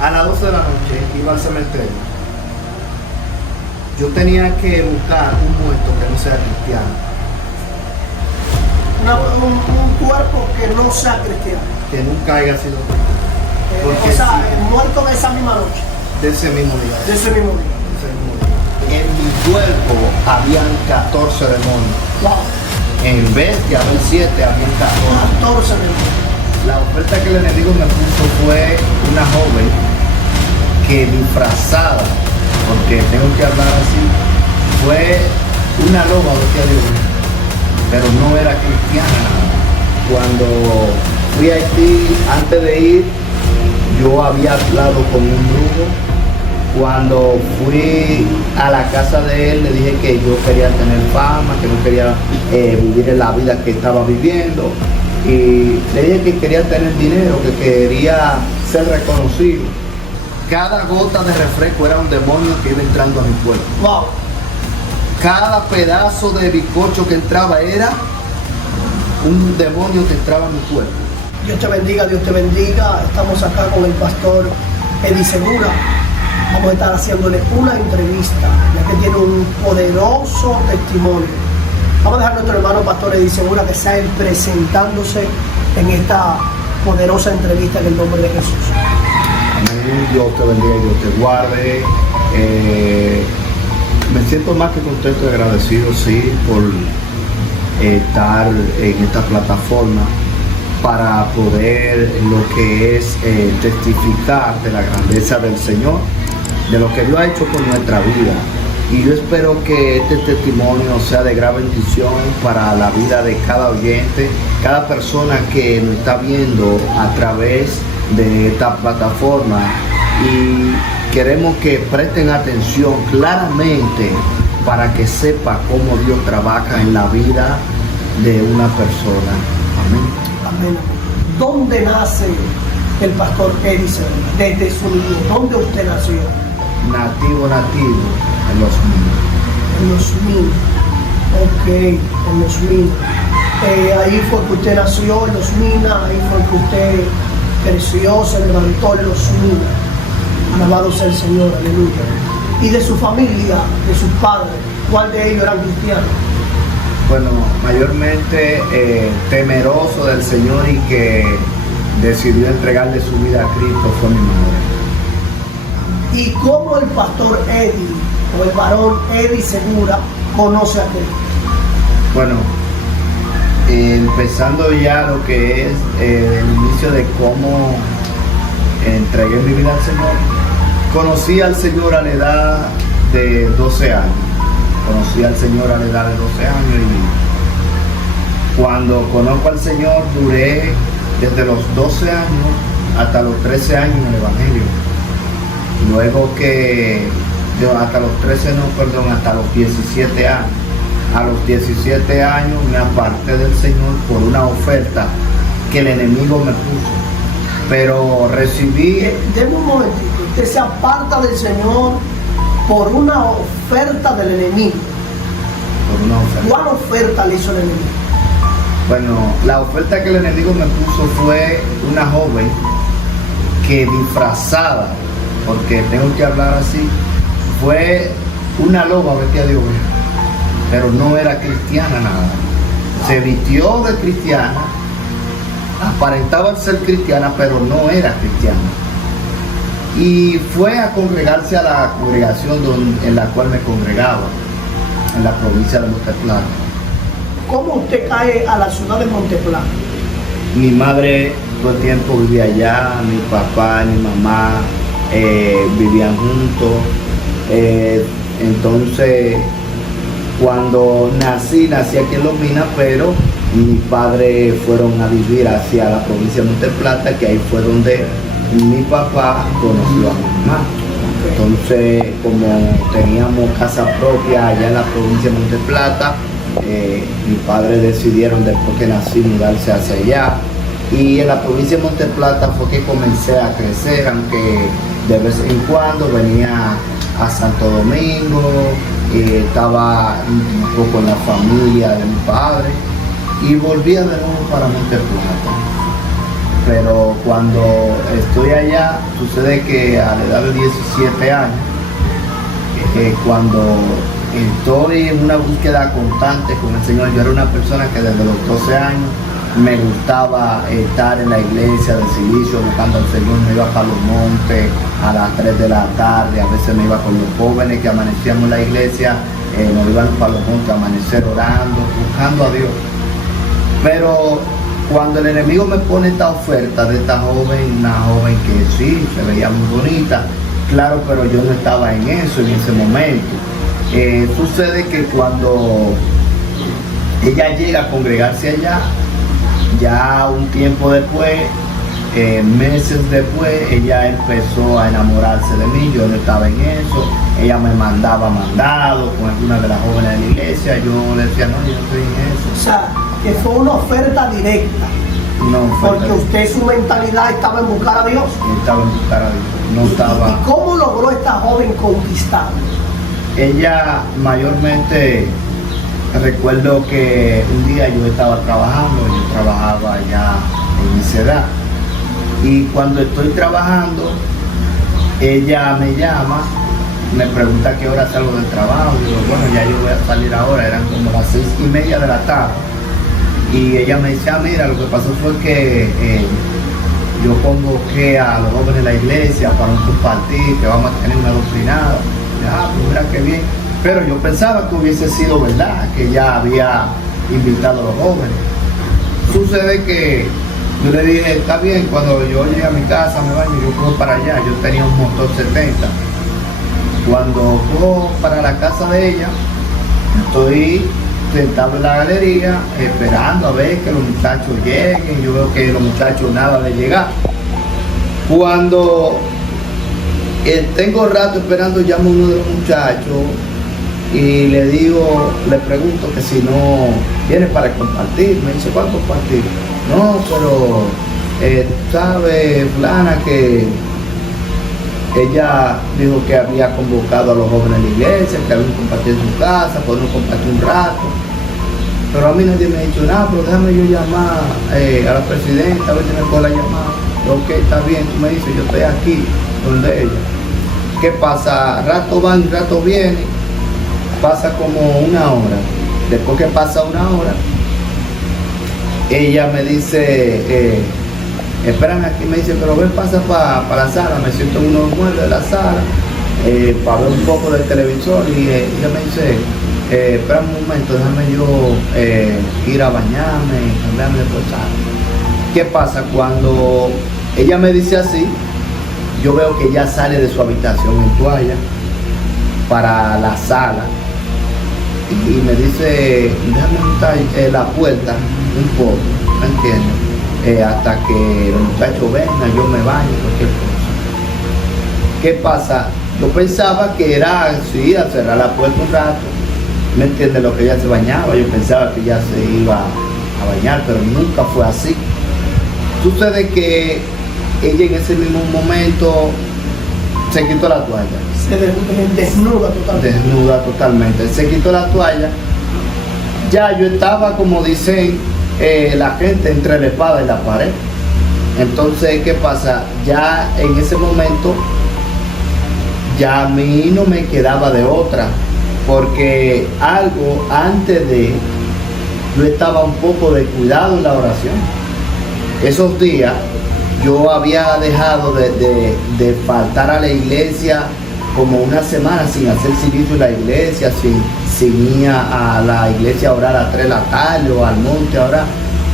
A las 12 de la noche iba al cementerio. Yo tenía que buscar un muerto que no sea cristiano. Un cuerpo que no sea cristiano. Que nunca haya sido cristiano. O sea, muerto de esa misma noche. De ese mismo día. De ese mismo día. En mi cuerpo habían 14 demonios. Wow. En vez de haber 7, habían 14. 14 demonios. La oferta que el enemigo me puso fue una joven que disfrazada, porque tengo que hablar así, fue una loba de Dios, pero no era cristiana. Cuando fui a Haití, antes de ir, yo había hablado con un brujo. Cuando fui a la casa de él, le dije que yo quería tener fama, que no quería vivir en la vida que estaba viviendo. Y le dije que quería tener dinero, que quería ser reconocido. Cada gota de refresco era un demonio que iba entrando a mi cuerpo. Wow. Cada pedazo de bizcocho que entraba era un demonio que entraba a mi cuerpo. Dios te bendiga, Dios te bendiga. Estamos acá con el pastor Eddie Segura. Vamos a estar haciéndole una entrevista, ya que tiene un poderoso testimonio. Vamos a dejar a nuestro hermano pastor Eddie Segura que sea él presentándose en esta poderosa entrevista en el nombre de Jesús. Amén. Dios te bendiga y Dios te guarde. Me siento más que contento y agradecido, sí, por estar en esta plataforma para poder lo que es testificar de la grandeza del Señor, de lo que Dios ha hecho con nuestra vida. Y yo espero que este testimonio sea de gran bendición para la vida de cada oyente, cada persona que nos está viendo a través de esta plataforma. Y queremos que presten atención claramente para que sepa cómo Dios trabaja en la vida de una persona. Amén. Amén. ¿Dónde nace el pastor Eddie Segura? Desde su niñez. ¿Dónde usted nació? Nativo, en Los Minas. En Los Minas. Ok, en Los Minas. Ahí fue que usted nació en Los Minas, ahí fue que usted creció, se levantó en Los Minas. Alabado sea el Señor, aleluya. Y de su familia, de sus padres, ¿cuál de ellos eran cristianos? Bueno, mayormente temeroso del Señor y que decidió entregarle su vida a Cristo fue mi madre. ¿Y cómo el pastor Eddie o el varón Eddie Segura conoce a Cristo? Bueno, empezando ya lo que es el inicio de cómo entregué mi vida al Señor. Conocí al Señor a la edad de 12 años. Conocí al Señor a la edad de 12 años y cuando conozco al Señor duré desde los 12 años hasta los 13 años en el Evangelio. Luego que hasta los 17 años. A los 17 años me aparté del Señor por una oferta que el enemigo me puso. Pero recibí... Deme un momentito, usted se aparta del Señor por una oferta del enemigo. Por una oferta. ¿Cuál oferta le hizo el enemigo? Bueno, la oferta que el enemigo me puso fue una joven que disfrazada, porque tengo que hablar así, fue una loba vestida de oveja, pero no era cristiana nada. Se vistió de cristiana, aparentaba ser cristiana, pero no era cristiana. Y fue a congregarse a la congregación en la cual me congregaba, en la provincia de Monteplata. ¿Cómo usted cae a la ciudad de Monteplata? Mi madre todo el tiempo vivía allá, mi papá, mi mamá vivían juntos. Entonces, cuando nací aquí en Los Minas, pero mis padres fueron a vivir hacia la provincia de Monteplata, que ahí fue donde mi papá conoció a mi mamá. Entonces, como teníamos casa propia allá en la provincia de Monteplata, mis padres decidieron después que nací mudarse hacia allá. Y en la provincia de Monteplata fue que comencé a crecer, aunque de vez en cuando venía a Santo Domingo, estaba un poco en la familia de mi padre y volvía de nuevo para Monteplata. pero cuando estoy allá, sucede que a la edad de 17 años, cuando estoy en una búsqueda constante con el Señor, yo era una persona que desde los 12 años me gustaba estar en la iglesia de Silicio buscando al Señor. Me iba para los montes a las 3 de la tarde, a veces me iba con los jóvenes que amanecíamos en la iglesia, nos íbamos para los montes a amanecer orando, buscando a Dios. Pero cuando el enemigo me pone esta oferta de esta joven, una joven que sí, se veía muy bonita, claro, pero yo no estaba en eso en ese momento. Sucede que cuando ella llega a congregarse allá, ya un tiempo después, meses después, ella empezó a enamorarse de mí. Yo no estaba en eso. Ella me mandaba mandado con alguna de las jóvenes de la iglesia. Yo le decía, no, yo no estoy en eso. O sea, que fue una oferta directa. Porque usted, su mentalidad estaba en buscar a Dios. Estaba en buscar a Dios. No estaba. ¿Y cómo logró esta joven conquistarlo? Ella mayormente, recuerdo que un día yo estaba trabajando, yo trabajaba allá en mi ciudad, y cuando estoy trabajando, ella me llama, me pregunta a qué hora salgo del trabajo. Digo, bueno, ya yo voy a salir ahora, eran como las 6:30 de la tarde. Y ella me dice, mira, lo que pasó fue que yo convoqué a los jóvenes de la iglesia para un compartir, que vamos a tener una doctrinada. Pues mira qué bien. Pero yo pensaba que hubiese sido verdad, que ella había invitado a los jóvenes. Sucede que yo le dije, está bien, cuando yo llegue a mi casa, me baño, yo cojo para allá. Yo tenía un motor 70. Cuando cojo para la casa de ella, estoy sentado en la galería esperando a ver que los muchachos lleguen. Yo veo que los muchachos nada de llegar. Cuando tengo rato esperando, llamo a uno de los muchachos y le digo, le pregunto que si no viene para compartir. Me dice, ¿cuál compartir? No, pero sabe fulana que ella dijo que había convocado a los jóvenes de la iglesia, que habían compartido en su casa, podemos compartir un rato. Pero a mí nadie me ha dicho nada, pero déjame yo llamar a la presidenta, a ver si me puedo la llamar. Ok, está bien, tú me dices, yo estoy aquí, donde ella. ¿Qué pasa? Rato van, rato vienen, pasa como una hora. Después que pasa una hora, ella me dice, espérame aquí, me dice, pero ven, pasa para la sala. Me siento en unos muebles de la sala para ver un poco del televisor, y ella me dice, espera un momento, déjame yo ir a bañarme, cambiarme de cosas. ¿Qué pasa? Cuando ella me dice así, yo veo que ella sale de su habitación en toalla para la sala y me dice, déjame montar la puerta un poco, ¿me entiendes? Hasta que los muchachos vengan, yo me baño, cualquier cosa. ¿Qué pasa? Yo pensaba que era así, a cerrar la puerta un rato, ¿me entiendes? Lo que ella se bañaba, yo pensaba que ella se iba a bañar, pero nunca fue así. Sucede que ella en ese mismo momento se quitó la toalla. Se desnuda totalmente. Desnuda totalmente. Se quitó la toalla. Ya yo estaba, como dicen la gente, entre la espada y la pared. Entonces, ¿qué pasa? Ya en ese momento, ya a mí no me quedaba de otra. Porque algo antes de, yo estaba un poco descuidado en la oración. Esos días yo había dejado de faltar a la iglesia como una semana, sin hacer servicio en la iglesia, sin ir a la iglesia a orar a 3 de la tarde o al monte a orar.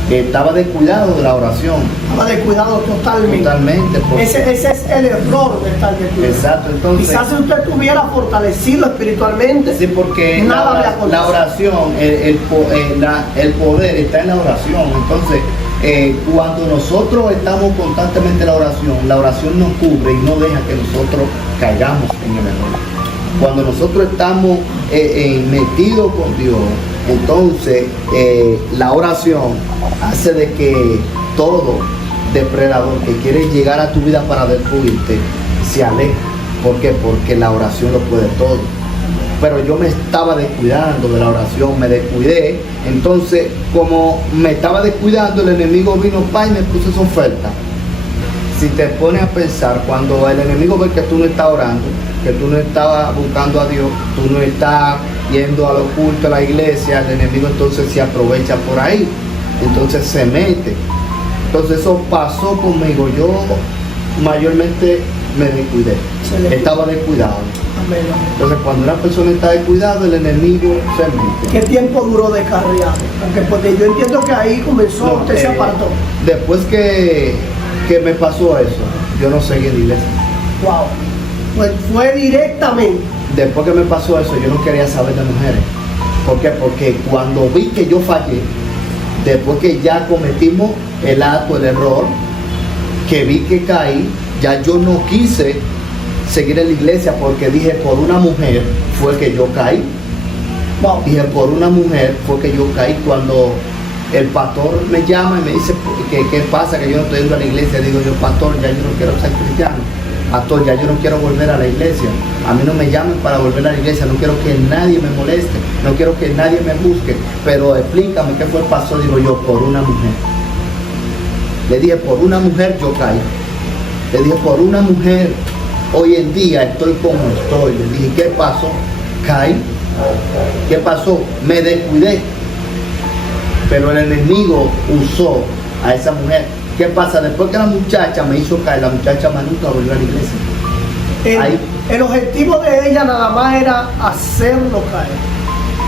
Estaba descuidado de la oración. Estaba descuidado totalmente. Totalmente. Ese es el error de estar descuidado. Exacto. Entonces, quizás si usted estuviera fortalecido espiritualmente, sí, porque la oración, el poder está en la oración. Entonces, cuando nosotros estamos constantemente en la oración nos cubre y no deja que nosotros caigamos en el error. Cuando nosotros estamos metidos con Dios, entonces la oración hace de que todo depredador que quiere llegar a tu vida para destruirte se aleja. ¿Por qué? Porque la oración lo puede todo. Pero yo me estaba descuidando de la oración, me descuidé. Entonces, como me estaba descuidando, el enemigo vino y me puso esa oferta. si te pones a pensar, cuando el enemigo ve que tú no estás orando, que tú no estás buscando a Dios, tú no estás yendo al oculto a la iglesia, el enemigo entonces se aprovecha por ahí, entonces se mete. Entonces eso pasó conmigo, yo mayormente me descuidé, estaba descuidado. Amén. Entonces cuando una persona está descuidado, el enemigo se mete. ¿Qué tiempo duró descarriado? Porque yo entiendo que ahí comenzó, No, usted se apartó. Después que me pasó eso, yo no seguí en la iglesia. Wow. Pues fue directamente. Después que me pasó eso, yo no quería saber de mujeres. ¿Por qué? Porque cuando vi que yo fallé, después que ya cometimos el acto, el error, que vi que caí, ya yo no quise seguir en la iglesia porque dije, por una mujer fue que yo caí. Wow. Dije, por una mujer fue que yo caí. Cuando el pastor me llama y me dice, ¿qué pasa? Que yo no estoy yendo a la iglesia. Digo yo, pastor, ya yo no quiero ser cristiano. Pastor, ya yo no quiero volver a la iglesia. A mí no me llamen para volver a la iglesia. No quiero que nadie me moleste. No quiero que nadie me busque. Pero explícame qué fue el pastor. Digo yo, por una mujer. Le dije, por una mujer yo caí. Le dije, por una mujer hoy en día estoy como estoy. Le dije, ¿qué pasó? Caí. ¿Qué pasó? Me descuidé. Pero el enemigo usó a esa mujer. ¿Qué pasa? Después que la muchacha me hizo caer, la muchacha más nunca volvió a la iglesia. El objetivo de ella nada más era hacerlo caer.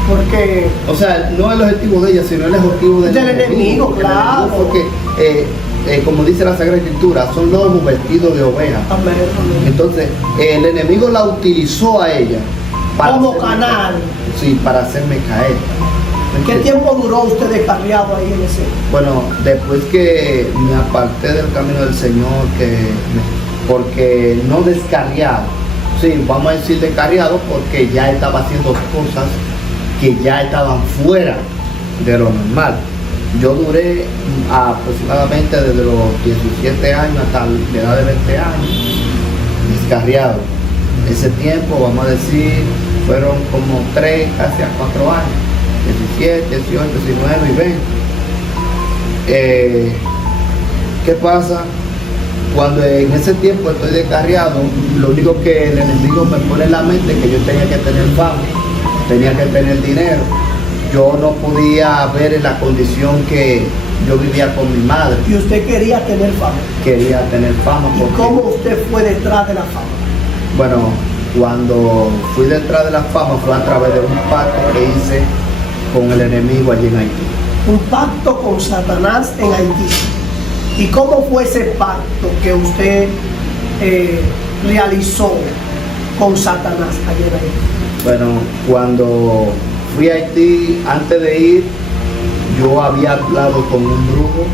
Porque... O sea, no el objetivo de ella, sino el objetivo del enemigo, claro. Porque, como dice la Sagrada Escritura, son lobos vestidos de oveja. Amén, amén. Entonces, el enemigo la utilizó a ella como canal. Sí, para hacerme caer. ¿Qué tiempo duró usted descarriado ahí en ese? Bueno, después que me aparté del camino del Señor, porque no descarriado, sí, vamos a decir descarriado porque ya estaba haciendo cosas que ya estaban fuera de lo normal. Yo duré aproximadamente desde los 17 años hasta la edad de 20 años descarriado. Ese tiempo, vamos a decir, fueron como 3, casi a 4 años. 17, 18, 19 y 20. ¿Qué pasa? Cuando en ese tiempo estoy descarriado, lo único que el enemigo me pone en la mente es que yo tenía que tener fama, tenía que tener dinero. Yo no podía ver en la condición que yo vivía con mi madre. ¿Y usted quería tener fama? Quería tener fama. ¿Y cómo usted fue detrás de la fama? Bueno, cuando fui detrás de la fama fue a través de un pacto que hice con el enemigo allí en Haití. Un pacto con Satanás en Haití. ¿Y cómo fue ese pacto que usted realizó con Satanás allí en Haití? Bueno, cuando fui a Haití, antes de ir, yo había hablado con un brujo.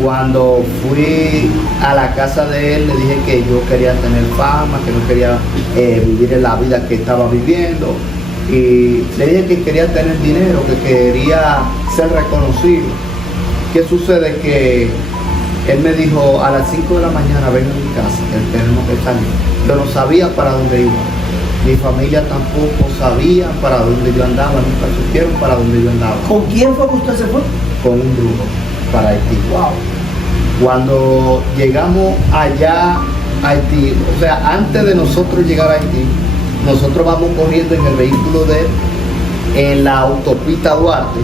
Cuando fui a la casa de él, le dije que yo quería tener fama, que no quería vivir en la vida que estaba viviendo. Y le dije que quería tener dinero, que quería ser reconocido. ¿Qué sucede? Que él me dijo, a las 5 de la mañana ven a mi casa, que tenemos que salir. Yo no sabía para dónde iba. Mi familia tampoco sabía para dónde yo andaba, nunca supieron para dónde yo andaba. ¿Con quién fue que usted se fue? Con un brujo para Haití. Wow. Cuando llegamos allá a Haití, o sea, antes de nosotros llegar a Haití, nosotros vamos corriendo en el vehículo de él, en la autopista Duarte.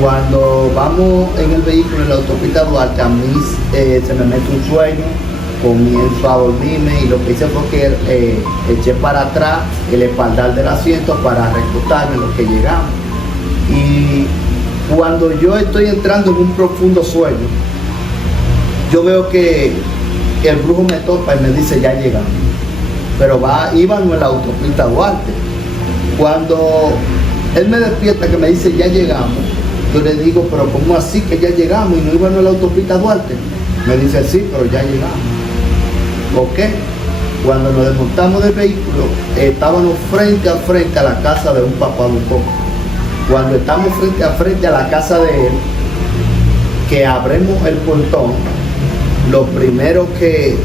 Cuando vamos en el vehículo en la autopista Duarte, a mí se me mete un sueño, comienzo a dormirme y lo que hice fue que eché para atrás el espaldar del asiento para recostarme en lo que llegamos. Y cuando yo estoy entrando en un profundo sueño, yo veo que el brujo me topa y me dice, ya llegamos. Pero íbamos en la autopista Duarte. Cuando él me despierta, que me dice, ya llegamos, yo le digo, pero ¿cómo así que ya llegamos y no íbamos en la autopista Duarte? Me dice, sí, pero ya llegamos. ¿Ok? Cuando nos desmontamos del vehículo, estábamos frente a frente a la casa de un papabucó. Cuando estamos frente a frente a la casa de él, que abrimos el portón, lo primero que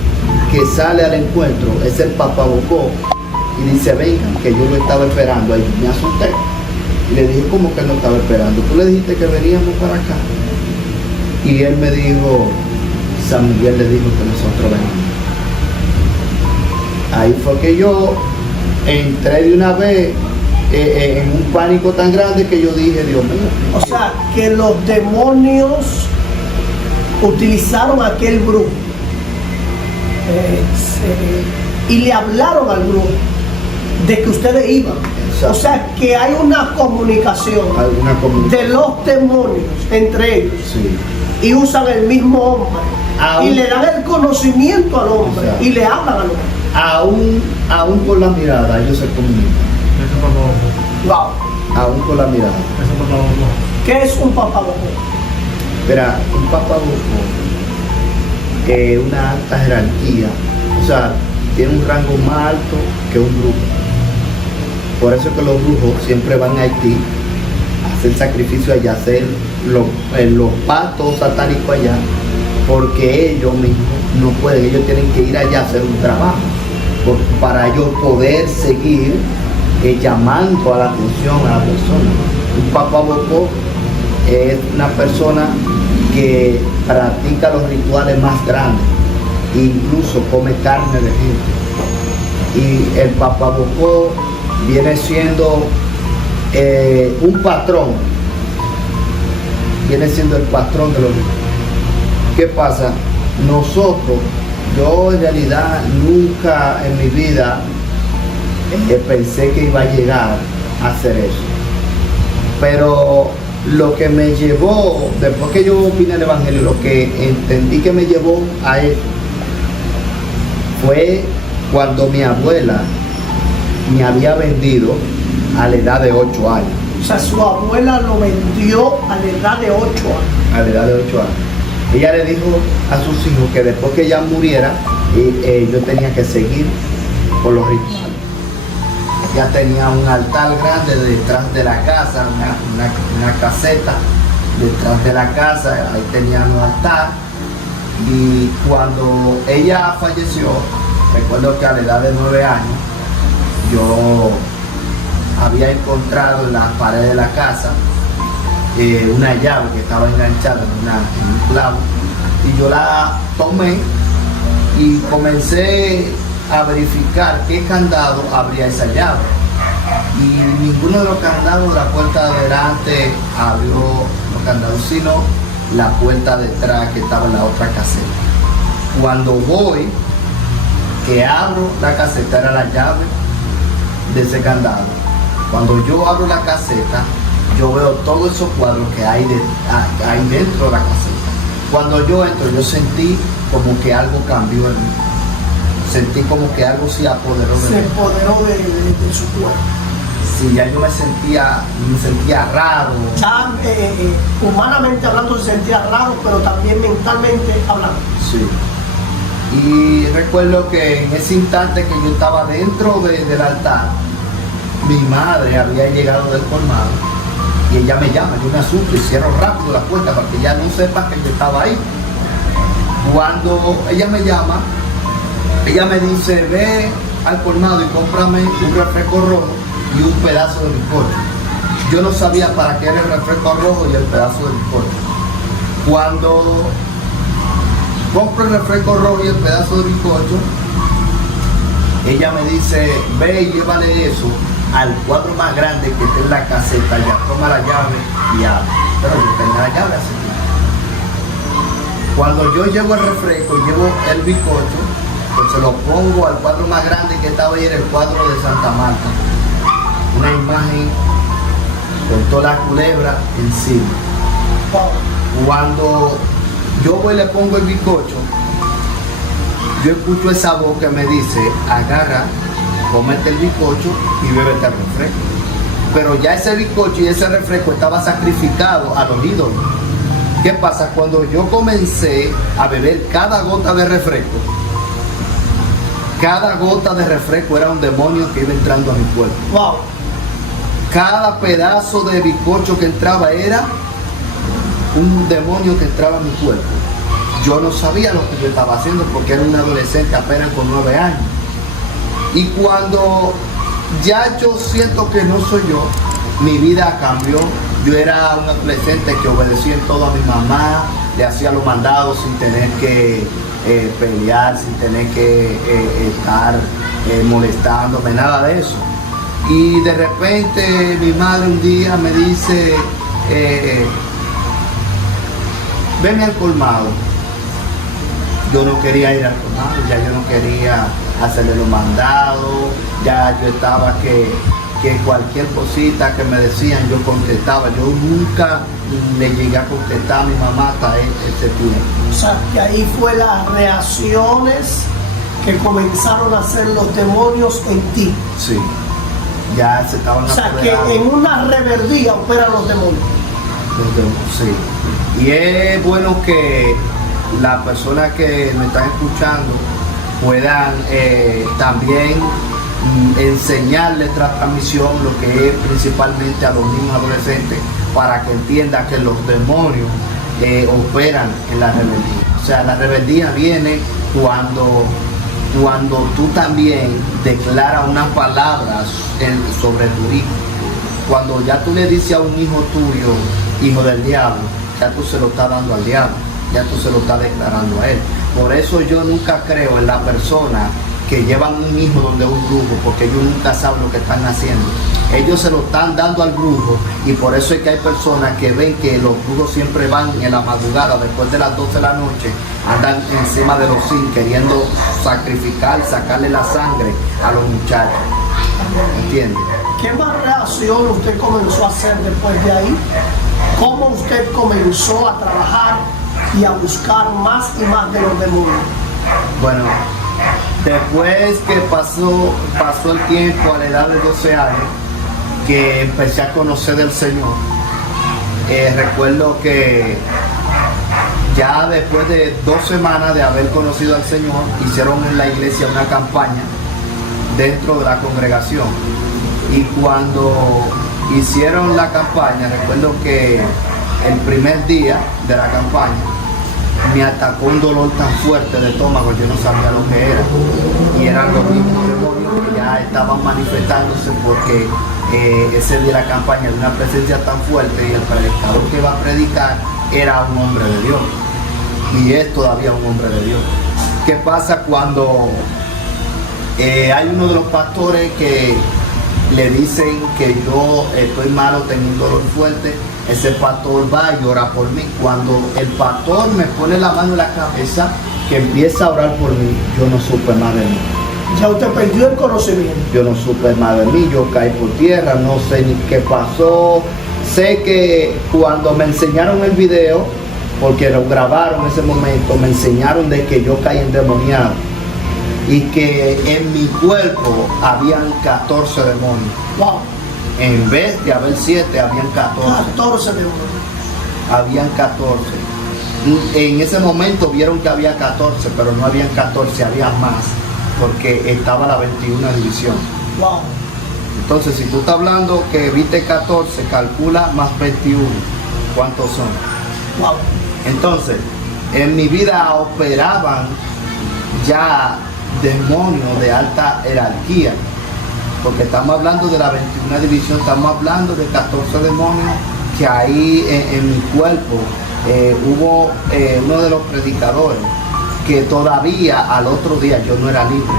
sale al encuentro es el papabucó y dice, vengan, que yo lo estaba esperando. Ahí me asusté y le dije, ¿cómo que no estaba esperando? Tú le dijiste que veníamos para acá. Y él me dijo, San Miguel le dijo que nosotros venimos. Ahí fue que yo entré de una vez en un pánico tan grande que yo dije, Dios mío. O sea, que los demonios utilizaron a aquel brujo y le hablaron al brujo de que ustedes iban. Exacto. O sea, que hay una comunicación Alguna comunicación. de los demonios entre ellos. Sí. Y usan el mismo hombre. Aún- Y le dan el conocimiento al hombre. Exacto. Y le hablan al hombre. Aún con la mirada, ellos se comunican. Wow. Aún con la mirada. ¿Qué es un papabocó? Verá, un papabocó es una alta jerarquía, o sea, tiene un rango más alto que un brujo. Por eso es que los brujos siempre van a Haití a hacer sacrificio allá, a hacer los pactos satánicos allá, porque ellos mismos no pueden, ellos tienen que ir allá a hacer un trabajo, para ellos poder seguir llamando a la atención a la persona. Un papabocó es una persona que practica los rituales más grandes, incluso come carne de gente. Y el papabocó viene siendo un patrón, viene siendo el patrón de los rituales. ¿Qué pasa? Nosotros, yo en realidad nunca en mi vida pensé que iba a llegar a hacer eso. Pero lo que me llevó, después que yo vine al Evangelio, lo que entendí que me llevó a eso fue cuando mi abuela me había vendido a la edad de 8 años. O sea, su abuela lo vendió a la edad de 8 años. A la edad de 8 años. Ella le dijo a sus hijos que después que ella muriera, yo tenía que seguir con los rituales. Ya tenía un altar grande detrás de la casa, una caseta detrás de la casa, ahí tenía un altar. Y cuando ella falleció, recuerdo que a la edad de 9 años, yo había encontrado en las paredes de la casa una llave que estaba enganchada en un clavo, y yo la tomé y comencé a verificar qué candado abría esa llave, y ninguno de los candados de la puerta de adelante abrió los candados, sino la puerta de atrás que estaba en la otra caseta. Cuando voy, que abro la caseta, era la llave de ese candado. Cuando yo abro la caseta, yo veo todos esos cuadros que hay dentro de la caseta. Cuando yo entro, yo sentí como que algo cambió en mí. Sentí como que algo se apoderó de mí. Se empoderó de su cuerpo. Sí, ya yo me sentía raro. Ya humanamente hablando se sentía raro, pero también mentalmente hablando. Sí. Y recuerdo que en ese instante que yo estaba dentro del altar, mi madre había llegado del colmado y ella me llama, yo me asusto y cierro rápido la puerta para que ella no sepa que yo estaba ahí. Cuando ella me llama, ella me dice, ve al colmado y cómprame un refresco rojo y un pedazo de bizcocho. Yo no sabía para qué era el refresco rojo y el pedazo de bizcocho. Cuando compro el refresco rojo y el pedazo de bizcocho, ella me dice, ve y llévale eso al cuadro más grande que está en la caseta, ya toma la llave y abre. Pero yo tenía la llave así. Cuando yo llevo el refresco y llevo el bizcocho, pues se lo pongo al cuadro más grande que estaba ahí, en el cuadro de Santa Marta. Una imagen con toda la culebra encima. Cuando yo voy y le pongo el bizcocho, yo escucho esa voz que me dice, agarra, cómete el bizcocho y bébete el refresco. Pero ya ese bizcocho y ese refresco estaba sacrificado a los ídolos. ¿Qué pasa? Cuando yo comencé a beber cada gota de refresco, cada gota de refresco era un demonio que iba entrando a mi cuerpo. Wow. Cada pedazo de bizcocho que entraba era un demonio que entraba a mi cuerpo. Yo no sabía lo que yo estaba haciendo porque era un adolescente apenas con 9 años. Y cuando ya yo siento que no soy yo, mi vida cambió Yo era un adolescente que obedecía en todo a mi mamá, le hacía los mandados sin tener que pelear, sin tener que estar molestándome, nada de eso. Y de repente mi madre un día me dice, veme al colmado. Yo no quería ir al colmado, ya yo no quería hacerle los mandados, ya yo estaba que cualquier cosita que me decían yo contestaba. Yo nunca le llegué a contestar a mi mamá hasta ese tiempo. O sea, que ahí fue las reacciones que comenzaron a hacer los demonios en ti. Sí, ya se estaban apoderando. O sea, que en una rebeldía operan los demonios. Sí. Y es bueno que las personas que me están escuchando puedan también enseñarle esta transmisión, lo que es principalmente a los niños adolescentes, para que entiendan que los demonios operan en la rebeldía. O sea, la rebeldía viene cuando tú también declaras unas palabras sobre tu hijo. Cuando ya tú le dices a un hijo tuyo, hijo del diablo, ya tú se lo estás dando al diablo, ya tú se lo estás declarando a él. Por eso yo nunca creo en la persona que llevan un hijo donde un brujo, porque ellos nunca saben lo que están haciendo. Ellos se lo están dando al brujo, y por eso es que hay personas que ven que los brujos siempre van en la madrugada, después de las 12 de la noche, andan encima de los zinc queriendo sacrificar, sacarle la sangre a los muchachos. ¿Entiendes? ¿Qué más reacción usted comenzó a hacer después de ahí? ¿Cómo usted comenzó a trabajar y a buscar más y más de los demonios? Bueno, después que pasó el tiempo, a la edad de 12 años, que empecé a conocer del Señor, recuerdo que ya después de 2 semanas de haber conocido al Señor, hicieron en la iglesia una campaña dentro de la congregación. Y cuando hicieron la campaña, recuerdo que el primer día de la campaña me atacó un dolor tan fuerte de estómago, yo no sabía lo que era. Y eran los mismos demonios que ya estaban manifestándose, porque ese día de la campaña de una presencia tan fuerte, y el predicador que iba a predicar era un hombre de Dios. Y es todavía un hombre de Dios. ¿Qué pasa cuando hay uno de los pastores que le dicen que yo estoy malo, tengo un dolor fuerte? Ese pastor va y ora por mí. Cuando el pastor me pone la mano en la cabeza, que empieza a orar por mí, yo no supe más de mí. Ya usted perdió el conocimiento. Yo no supe más de mí, yo caí por tierra, no sé ni qué pasó. Sé que cuando me enseñaron el video, porque lo grabaron en ese momento, me enseñaron de que yo caí endemoniado y que en mi cuerpo habían 14 demonios. Wow. En vez de haber 7, habían 14. 14 demonios. Habían 14. En ese momento vieron que había 14, pero no habían 14, había más, porque estaba la 21 división. Wow. Entonces, si tú estás hablando que viste 14, calcula más 21. ¿Cuántos son? Wow. Entonces, en mi vida operaban ya demonios de alta jerarquía, porque estamos hablando de la 21 división, estamos hablando de 14 demonios que ahí en mi cuerpo. Hubo uno de los predicadores que todavía al otro día, yo no era libre,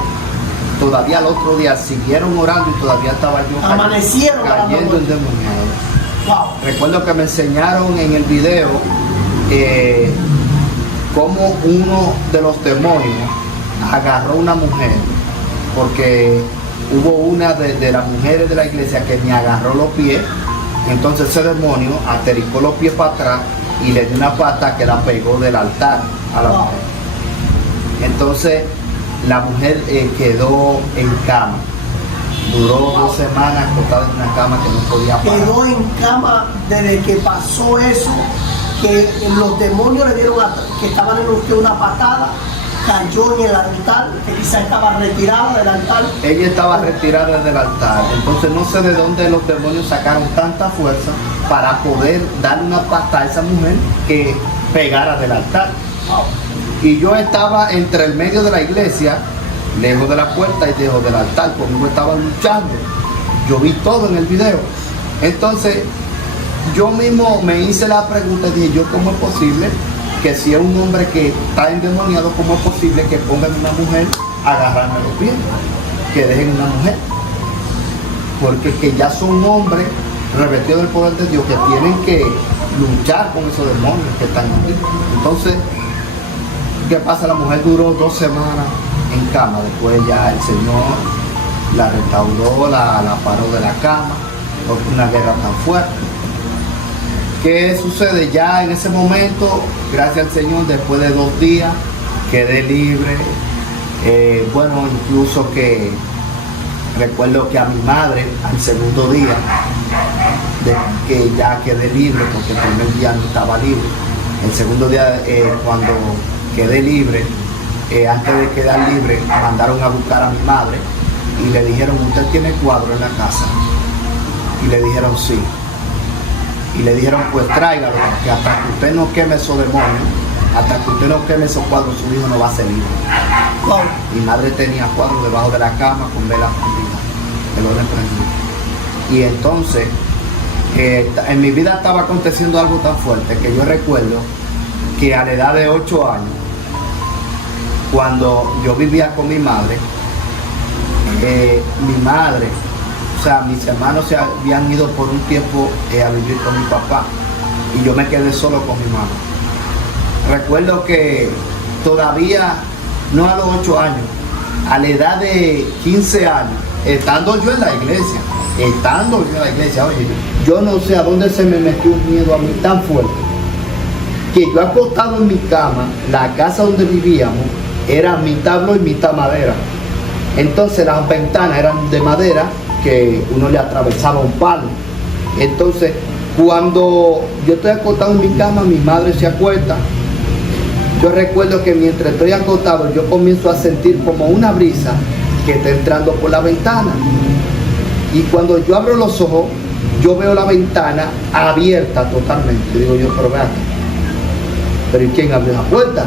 todavía al otro día siguieron orando y todavía estaba yo cayendo endemoniado. Wow. Recuerdo que me enseñaron en el video cómo uno de los demonios agarró a una mujer, porque hubo una de las mujeres de la iglesia que me agarró los pies. Entonces ese demonio aterricó los pies para atrás y le dio una pata que la pegó del altar a la mujer. Entonces la mujer quedó en cama. Duró 2 semanas acostada en una cama que no podía parar. Quedó en cama desde que pasó eso, que los demonios le dieron, que estaban en usted una patada, cayó en el altar, que quizá estaba retirada del altar. Ella estaba retirada del altar. Entonces no sé de dónde los demonios sacaron tanta fuerza para poder darle una patada a esa mujer que pegara del altar. Y yo estaba entre el medio de la iglesia, lejos de la puerta y lejos del altar, conmigo estaban luchando. Yo vi todo en el video. Entonces yo mismo me hice la pregunta y dije, ¿cómo es posible que si es un hombre que está endemoniado, cómo es posible que pongan una mujer a agarrarme los pies? Que dejen una mujer. Porque que ya son hombres revestidos del poder de Dios que tienen que luchar con esos demonios que están aquí. Entonces, ¿qué pasa? La mujer duró 2 semanas en cama. Después ya el Señor la restauró, la paró de la cama, porque una guerra tan fuerte. ¿Qué sucede? Ya en ese momento, gracias al Señor, después de 2 días, quedé libre. Bueno, incluso que recuerdo que a mi madre, al segundo día, de que ya quedé libre, porque el primer día no estaba libre. El segundo día, cuando quedé libre, antes de quedar libre, mandaron a buscar a mi madre y le dijeron, ¿usted tiene cuadro en la casa? Y le dijeron, sí. Y le dijeron, pues tráigalo, que hasta que usted no queme esos demonios, hasta que usted no queme esos cuadros, su hijo no va a ser libre. Wow. Mi madre tenía cuadros debajo de la cama con velas prendidas, velones prendidos. Y entonces, en mi vida estaba aconteciendo algo tan fuerte que yo recuerdo que a la edad de 8 años, cuando yo vivía con mi madre, o sea, mis hermanos se habían ido por un tiempo a vivir con mi papá y yo me quedé solo con mi mamá. Recuerdo que todavía, no a los 8 años, a la edad de 15 años, estando yo en la iglesia, oye, yo no sé a dónde se me metió un miedo a mí tan fuerte, que yo acostado en mi cama, la casa donde vivíamos, era mitad blo y mitad madera. Entonces las ventanas eran de madera que uno le atravesaba un palo. Entonces, cuando yo estoy acostado en mi cama, mi madre se acuesta. Yo recuerdo que mientras estoy acostado, yo comienzo a sentir como una brisa que está entrando por la ventana. Y cuando yo abro los ojos, yo veo la ventana abierta totalmente. Digo yo, pero vean, ¿pero y quién abrió la puerta?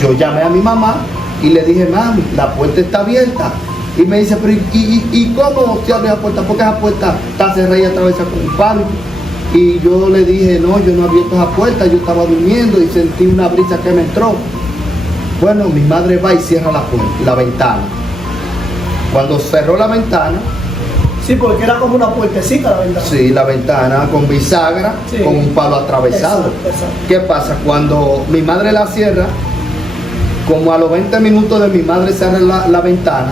Yo llamé a mi mamá y le dije, mami, la puerta está abierta. Y me dice, pero ¿y cómo se abre la puerta? Porque esa puerta está cerrada y atraviesa con un palo. Y yo le dije, no, yo no he abierto esa puerta, yo estaba durmiendo y sentí una brisa que me entró. Bueno, mi madre va y cierra la puerta, la ventana. Cuando cerró la ventana... Sí, porque era como una puertecita la ventana. Sí, la ventana con bisagra, sí, con un palo atravesado. Exacto. ¿Qué pasa? Cuando mi madre la cierra, como a los 20 minutos de mi madre cerrar la ventana,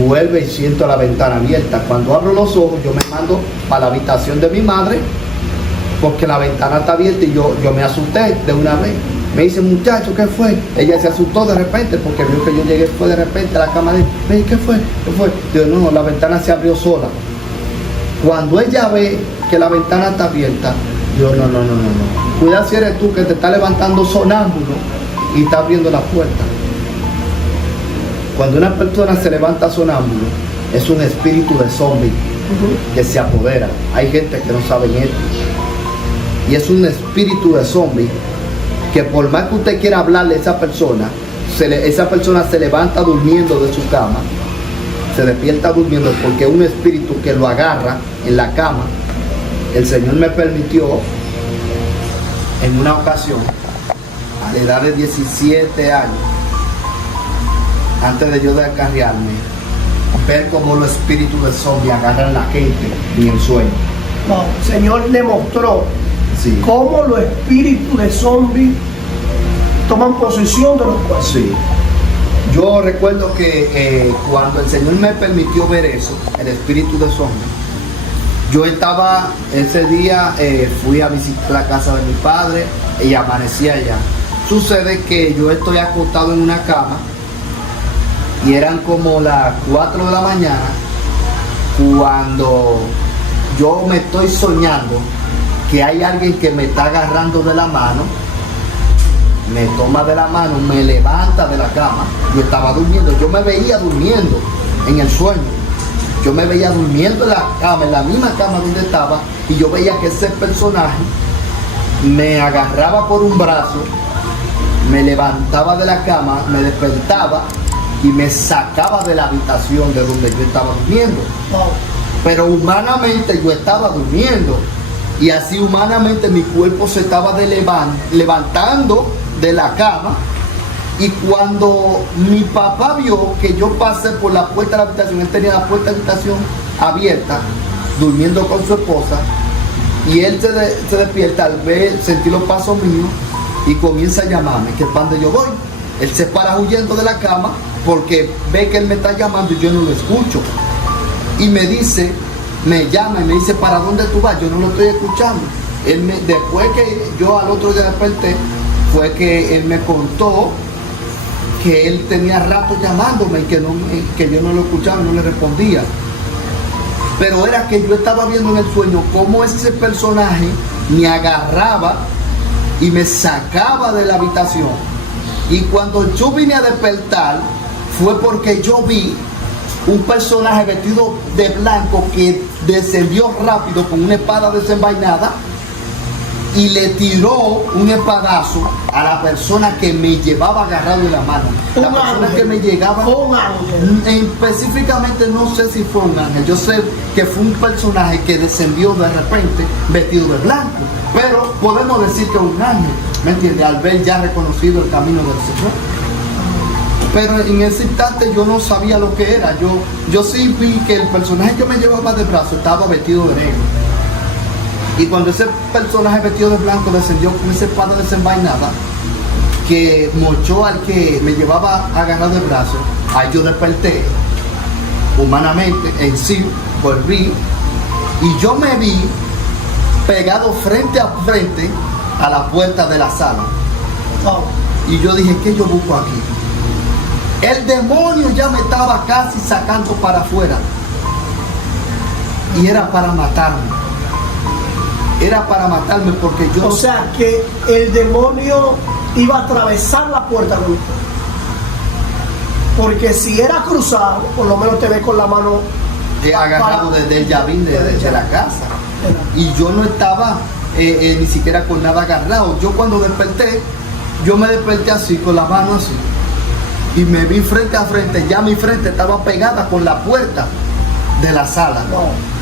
vuelve y siento la ventana abierta. Cuando abro los ojos, yo me mando para la habitación de mi madre, porque la ventana está abierta y yo me asusté de una vez. Me dice, muchacho, ¿qué fue? Ella se asustó de repente porque vio que yo llegué, fue de repente a la cama de ella. ¿Qué fue? ¿Qué fue? Yo, no, la ventana se abrió sola. Cuando ella ve que la ventana está abierta, yo, no. Cuidado si eres tú que te está levantando sonámbulo y está abriendo la puerta. Cuando una persona se levanta sonámbulo, es un espíritu de zombie que se apodera. Hay gente que no sabe esto. Y es un espíritu de zombie que por más que usted quiera hablarle a esa persona se levanta durmiendo de su cama, se despierta durmiendo porque un espíritu que lo agarra en la cama. El Señor me permitió en una ocasión, a la edad de 17 años, antes de yo descarriarme, ver cómo los espíritus de zombie agarran a la gente en el sueño. No, el Señor le mostró, sí, cómo los espíritus de zombies toman posesión de los cuerpos. Sí. Yo recuerdo que cuando el Señor me permitió ver eso, el espíritu de zombie, yo estaba, ese día fui a visitar la casa de mi padre y amanecí allá. Sucede que yo estoy acostado en una cama y eran como las 4 de la mañana cuando yo me estoy soñando que hay alguien que me está agarrando de la mano, me toma de la mano, me levanta de la cama. Yo estaba durmiendo, yo me veía durmiendo en el sueño. Yo me veía durmiendo en la cama, en la misma cama donde estaba, y yo veía que ese personaje me agarraba por un brazo, me levantaba de la cama, me despertaba y me sacaba de la habitación de donde yo estaba durmiendo. Pero humanamente yo estaba durmiendo. Y así humanamente mi cuerpo se estaba levantando de la cama. Y cuando mi papá vio que yo pasé por la puerta de la habitación, él tenía la puerta de la habitación abierta, durmiendo con su esposa, y él se despierta al ver, sentir los pasos míos y comienza a llamarme, que es para donde yo voy. Él se para huyendo de la cama porque ve que él me está llamando y yo no lo escucho. Y me dice, me llama y me dice, ¿para dónde tú vas? Yo no lo estoy escuchando. Después que yo al otro día desperté, fue que él me contó que él tenía rato llamándome y que yo no lo escuchaba, no le respondía. Pero era que yo estaba viendo en el sueño cómo ese personaje me agarraba y me sacaba de la habitación. Y cuando yo vine a despertar, fue porque yo vi un personaje vestido de blanco que descendió rápido con una espada desenvainada y le tiró un espadazo a la persona que me llevaba agarrado de la mano. La persona que me llegaba, un ángel. Específicamente no sé si fue un ángel, yo sé que fue un personaje que descendió de repente vestido de blanco, pero podemos decir que un ángel, ¿me entiendes? Al ver ya reconocido el camino del Señor. Pero en ese instante yo no sabía lo que era. Yo sí vi que el personaje que me llevaba de brazo estaba vestido de negro. Y cuando ese personaje vestido de blanco descendió con esa espada desenvainada, que mochó al que me llevaba agarrado de brazo, ahí yo desperté humanamente, en sí, volví, y yo me vi pegado frente a frente a la puerta de la sala. Y yo dije, ¿qué yo busco aquí? El demonio ya me estaba casi sacando para afuera. Y era para matarme. Era para matarme porque yo... O sea, que el demonio iba a atravesar la puerta con usted. Porque si era cruzado, por lo menos te ve con la mano... agarrado desde el llavín de la casa. Y yo no estaba ni siquiera con nada agarrado. Yo cuando desperté, yo me desperté así, con la mano así. Y me vi frente a frente. Ya mi frente estaba pegada con la puerta de la sala. No.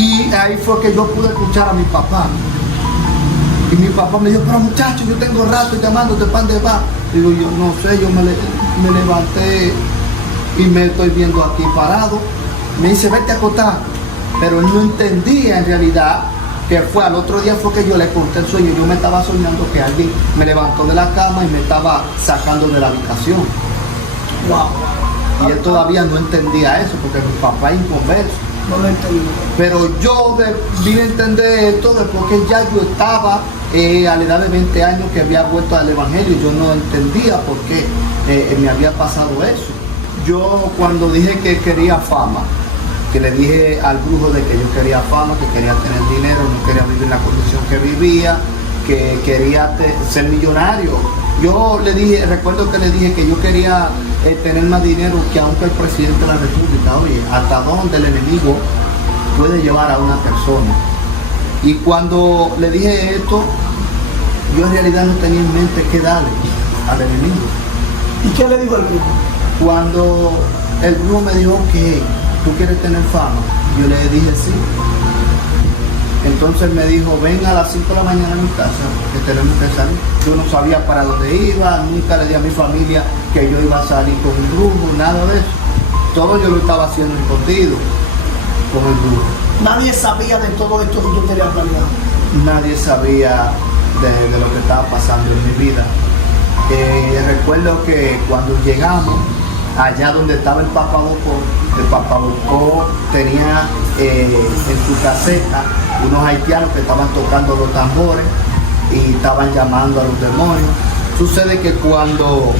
Y ahí fue que yo pude escuchar a mi papá. Y mi papá me dijo, pero muchacho, yo tengo rato llamándote, ¿para dónde vas? Digo, yo no sé, yo me levanté y me estoy viendo aquí parado. Me dice, vete a acostar. Pero él no entendía en realidad que fue al otro día fue que yo le conté el sueño. Yo me estaba soñando que alguien me levantó de la cama y me estaba sacando de la habitación. Wow. Y él todavía no entendía eso porque mi papá es inconverso. No lo entendí. Pero yo vine a entender esto después que ya yo estaba a la edad de 20 años que había vuelto al Evangelio. Yo no entendía por qué me había pasado eso. Yo cuando dije que quería fama, que le dije al brujo de que yo quería fama, que quería tener dinero, no quería vivir en la condición que vivía, que quería ser millonario. Yo le dije, recuerdo que le dije que yo quería tener más dinero que aunque el presidente de la República. Oye, hasta dónde el enemigo puede llevar a una persona. Y cuando le dije esto, yo en realidad no tenía en mente qué darle al enemigo. ¿Y qué le dijo el brujo? Cuando el brujo me dijo que tú quieres tener fama, yo le dije sí. Entonces me dijo, ven a las 5 de la mañana a mi casa, que tenemos que salir. Yo no sabía para dónde iba, nunca le di a mi familia que yo iba a salir con un brujo, nada de eso. Todo yo lo estaba haciendo escondido con el brujo. Nadie sabía de todo esto que tú tenías planeado. Nadie sabía de lo que estaba pasando en mi vida. Recuerdo que cuando llegamos allá donde estaba el Papa Bocó tenía en su caseta unos haitianos que estaban tocando los tambores y estaban llamando a los demonios. Sucede que cuando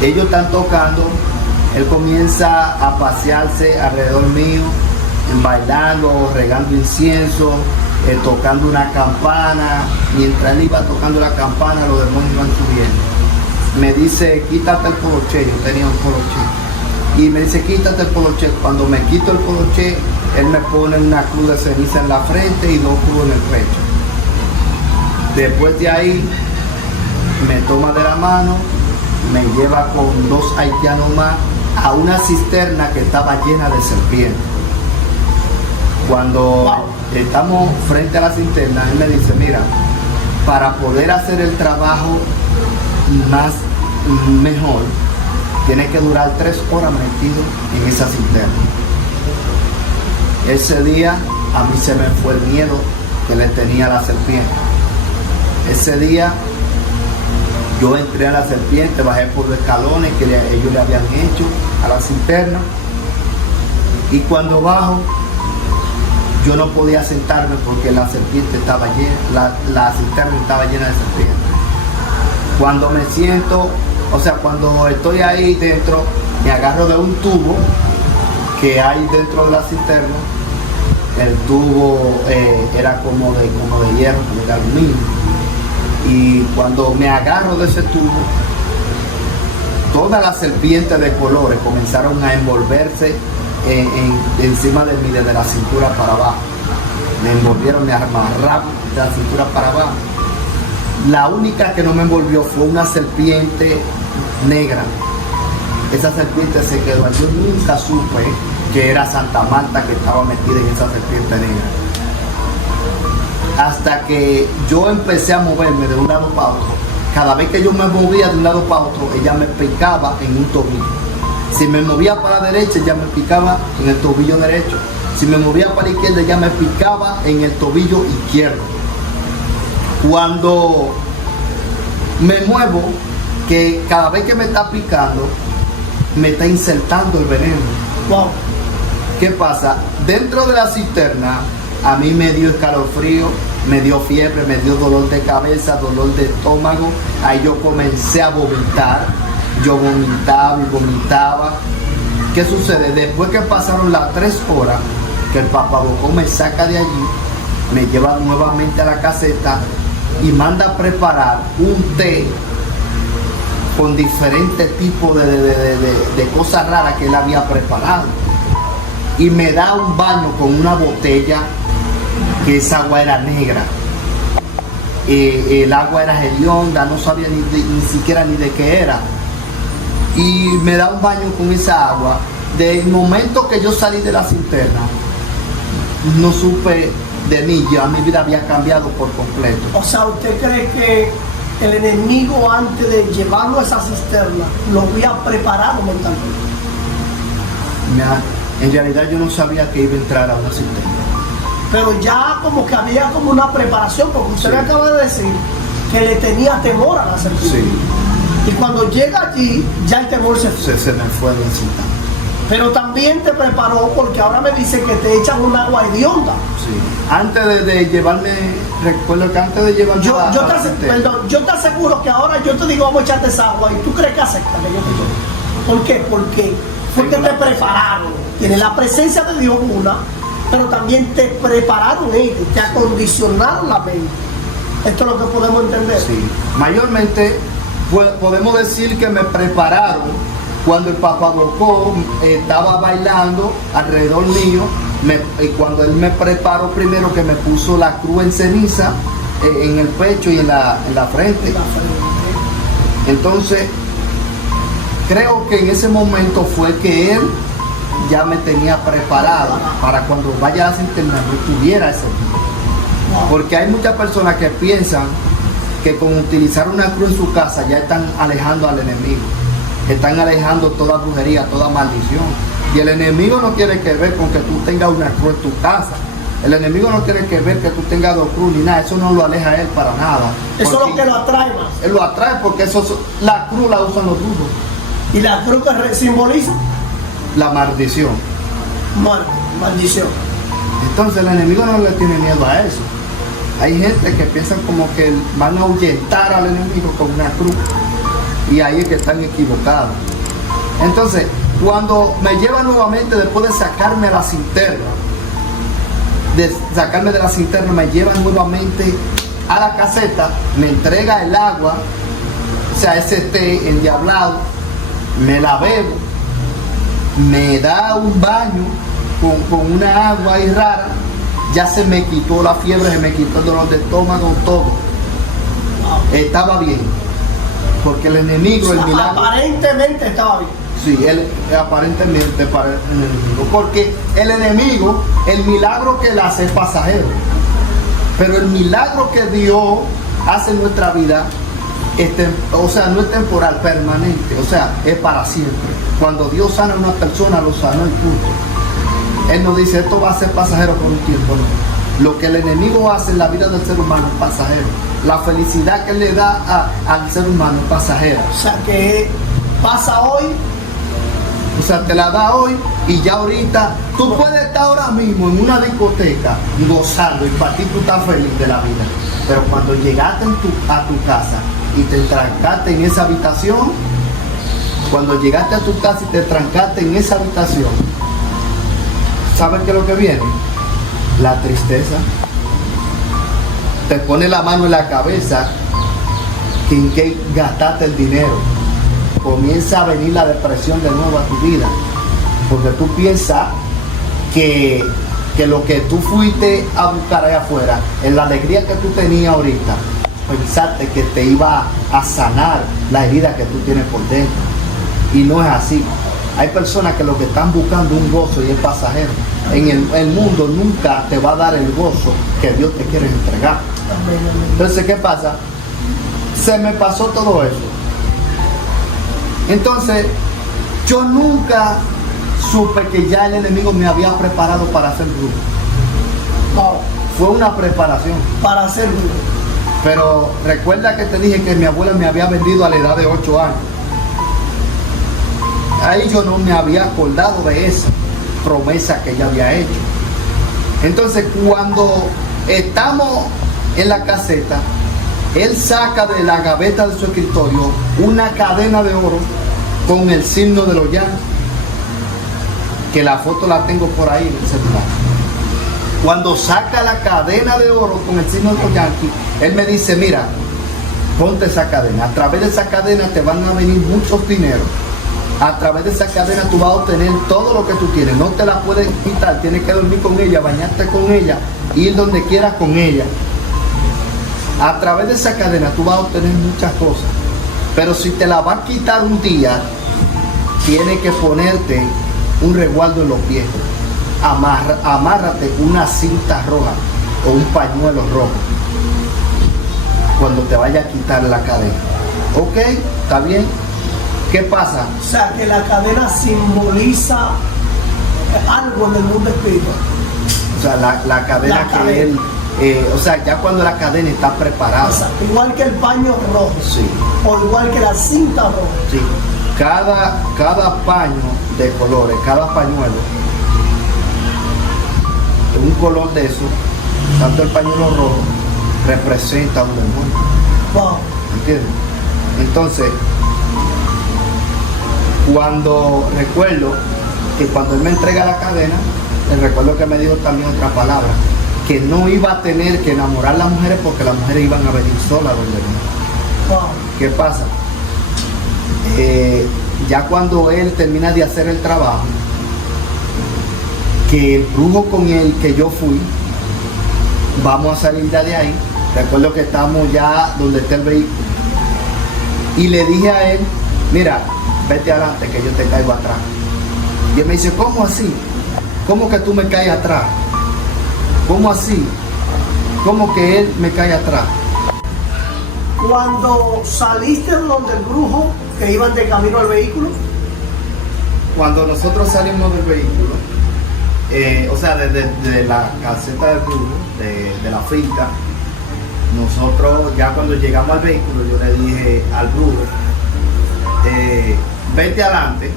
ellos están tocando, él comienza a pasearse alrededor mío, bailando, regando incienso, tocando una campana. Mientras él iba tocando la campana, los demonios iban subiendo. Me dice, quítate el poloché. Yo tenía un poloché. Y me dice, quítate el poloché. Cuando me quito el poloché, él me pone una cruz de ceniza en la frente y 2 cruces en el pecho. Después de ahí, me toma de la mano, me lleva con 2 haitianos más a una cisterna que estaba llena de serpientes. Cuando estamos frente a la cisterna, él me dice, mira, para poder hacer el trabajo mejor, tienes que durar 3 horas metido en esa cisterna. Ese día a mí se me fue el miedo que le tenía a la serpiente. Ese día yo entré a la serpiente, bajé por los escalones que ellos le habían hecho a la cisterna, y cuando bajo yo no podía sentarme porque la serpiente estaba llena, la cisterna estaba llena de serpientes. Cuando me siento, o sea, cuando estoy ahí dentro, me agarro de un tubo que hay dentro de la cisterna. El tubo era como de hierro, como de aluminio. Y cuando me agarro de ese tubo, todas las serpientes de colores comenzaron a envolverse encima de mí, desde la cintura para abajo. Me envolvieron, me amarraron de la cintura para abajo. La única que no me envolvió fue una serpiente negra. Esa serpiente se quedó ahí. Yo nunca supe que era Santa Marta que estaba metida en esa serpiente negra. Hasta que yo empecé a moverme de un lado para otro. Cada vez que yo me movía de un lado para otro, ella me picaba en un tobillo. Si me movía para la derecha, ella me picaba en el tobillo derecho. Si me movía para la izquierda, ella me picaba en el tobillo izquierdo. Cuando me muevo, que cada vez que me está picando, me está insertando el veneno. Wow. ¿Qué pasa? Dentro de la cisterna, a mí me dio escalofrío, me dio fiebre, me dio dolor de cabeza, dolor de estómago. Ahí yo comencé a vomitar. Yo vomitaba y vomitaba. ¿Qué sucede? Después que pasaron las 3 horas, que el papabocón me saca de allí, me lleva nuevamente a la caseta y manda a preparar un té con diferentes tipos de cosas raras que él había preparado. Y me da un baño con una botella, que esa agua era negra. El agua era hedionda, no sabía ni siquiera ni de qué era. Y me da un baño con esa agua. Del momento que yo salí de la cisterna, no supe de mí, ya mi vida había cambiado por completo. O sea, ¿usted cree que el enemigo, antes de llevarlo a esa cisterna, lo había preparado mentalmente? En realidad yo no sabía que iba a entrar a una cisterna. Pero ya como que había como una preparación, porque usted Sí. me acaba de decir que le tenía temor a la serpiente. Sí, Y cuando llega allí, ya el temor se fue. se me fue de incita. Pero también te preparó, porque ahora me dice que te echan un agua hedionda. Sí. Antes de llevarme, recuerdo que antes de llevarme Yo a la cisterna, perdón, yo te aseguro que ahora yo te digo, vamos a echarte esa agua, y tú crees que aceptas que yo te digo. ¿Por qué? Porque fue que te prepararon. Tienes la presencia de Dios una, pero también te prepararon ellos, te acondicionaron la mente. Esto es lo que podemos entender. sí. Mayormente podemos decir que me prepararon cuando el papabocón estaba bailando alrededor mío. Cuando él me preparó primero, que me puso la cruz en ceniza en el pecho y en la frente. Entonces creo que en ese momento fue que él ya me tenía preparado para cuando vaya a la cisterna no tuviera ese miedo. Porque hay muchas personas que piensan que con utilizar una cruz en su casa ya están alejando al enemigo, están alejando toda brujería, toda maldición. Y el enemigo no tiene que ver con que tú tengas una cruz en tu casa. El enemigo no tiene que ver que tú tengas 2 cruces ni nada. Eso no lo aleja a él para nada. Eso es lo que lo atrae más. Él lo atrae porque la cruz la usan los brujos. Y la cruz que simboliza La maldición. muerte, maldición. Entonces el enemigo no le tiene miedo a eso. Hay gente que piensan como que van a ahuyentar al enemigo con una cruz. Y ahí es que están equivocados. Entonces, cuando me llevan nuevamente, después de sacarme a la cisterna, me llevan nuevamente a la caseta, me entrega el agua, o sea, ese té endiablado, me la bebo, me da un baño con una agua ahí rara, ya se me quitó la fiebre, se me quitó el dolor de estómago, todo. Estaba bien, porque el enemigo, el milagro. Aparentemente estaba bien. Sí, él aparentemente para el enemigo. Porque el enemigo, el milagro que él hace es pasajero. Pero el milagro que Dios hace en nuestra vida, o sea, no es temporal, permanente. O sea, es para siempre. Cuando Dios sana a una persona, lo sanó y punto. Él no dice, esto va a ser pasajero por un tiempo, no. Lo que el enemigo hace en la vida del ser humano es pasajero. La felicidad que él le da al ser humano es pasajera. O sea, que pasa hoy. O sea, te la da hoy y ya ahorita. Tú puedes estar ahora mismo en una discoteca gozando y para ti tú estás feliz de la vida. Pero cuando llegaste a tu casa y te trancaste en esa habitación, cuando llegaste a tu casa y te trancaste en esa habitación, ¿sabes qué es lo que viene? La tristeza. Te pone la mano en la cabeza que en qué gastaste el dinero. Comienza a venir la depresión de nuevo a tu vida, porque tú piensas que lo que tú fuiste a buscar allá afuera, en la alegría que tú tenías ahorita, pensaste que te iba a sanar la herida que tú tienes por dentro, y no es así. Hay personas que lo que están buscando un gozo y es pasajero. En el mundo nunca te va a dar el gozo que Dios te quiere entregar. Entonces, ¿qué pasa? Se me pasó todo eso. Entonces, yo nunca supe que ya el enemigo me había preparado para hacer brujo. No. Fue una preparación. Para hacer brujo. Pero recuerda que te dije que mi abuela me había vendido a la edad de 8 años. Ahí yo no me había acordado de esa promesa que ella había hecho. Entonces, cuando estamos en la caseta, él saca de la gaveta de su escritorio una cadena de oro con el signo de los Yankees, que la foto la tengo por ahí en el celular. Cuando saca la cadena de oro con el signo de los Yankees, él me dice, mira, ponte esa cadena. A través de esa cadena te van a venir muchos dineros. A través de esa cadena tú vas a obtener todo lo que tú tienes. No te la puedes quitar, tienes que dormir con ella, bañarte con ella, ir donde quieras con ella. A través de esa cadena tú vas a obtener muchas cosas. Pero si te la vas a quitar un día, tienes que ponerte un resguardo en los pies. Amárrate una cinta roja o un pañuelo rojo cuando te vaya a quitar la cadena. ¿Ok? ¿Está bien? ¿Qué pasa? O sea, que la cadena simboliza algo en el mundo espiritual. O sea, la cadena que él... o sea, ya cuando la cadena está preparada. Exacto. Igual que el paño rojo. Sí. O igual que la cinta roja. Sí. Cada paño de colores, cada pañuelo, un color de eso, tanto el pañuelo rojo, representa un demonio. Wow. ¿Entiendes? Entonces, recuerdo que cuando él me entrega la cadena, recuerdo que me dijo también otra palabra, que no iba a tener que enamorar a las mujeres porque las mujeres iban a venir solas donde mí. Wow. ¿Qué pasa? Ya cuando él termina de hacer el trabajo, que el brujo con el que yo fui, vamos a salir de ahí. Recuerdo que estamos ya donde está el vehículo. Y le dije a él, mira, vete adelante que yo te caigo atrás. Y él me dice, ¿cómo así? ¿Cómo que tú me caes atrás? ¿Cómo así? ¿Cómo que él me cae atrás? Cuando saliste donde el brujo, que iban de camino al vehículo. Cuando nosotros salimos del vehículo, o sea, desde la caseta del brujo, de la finca, nosotros ya cuando llegamos al vehículo, yo le dije al brujo, vete adelante,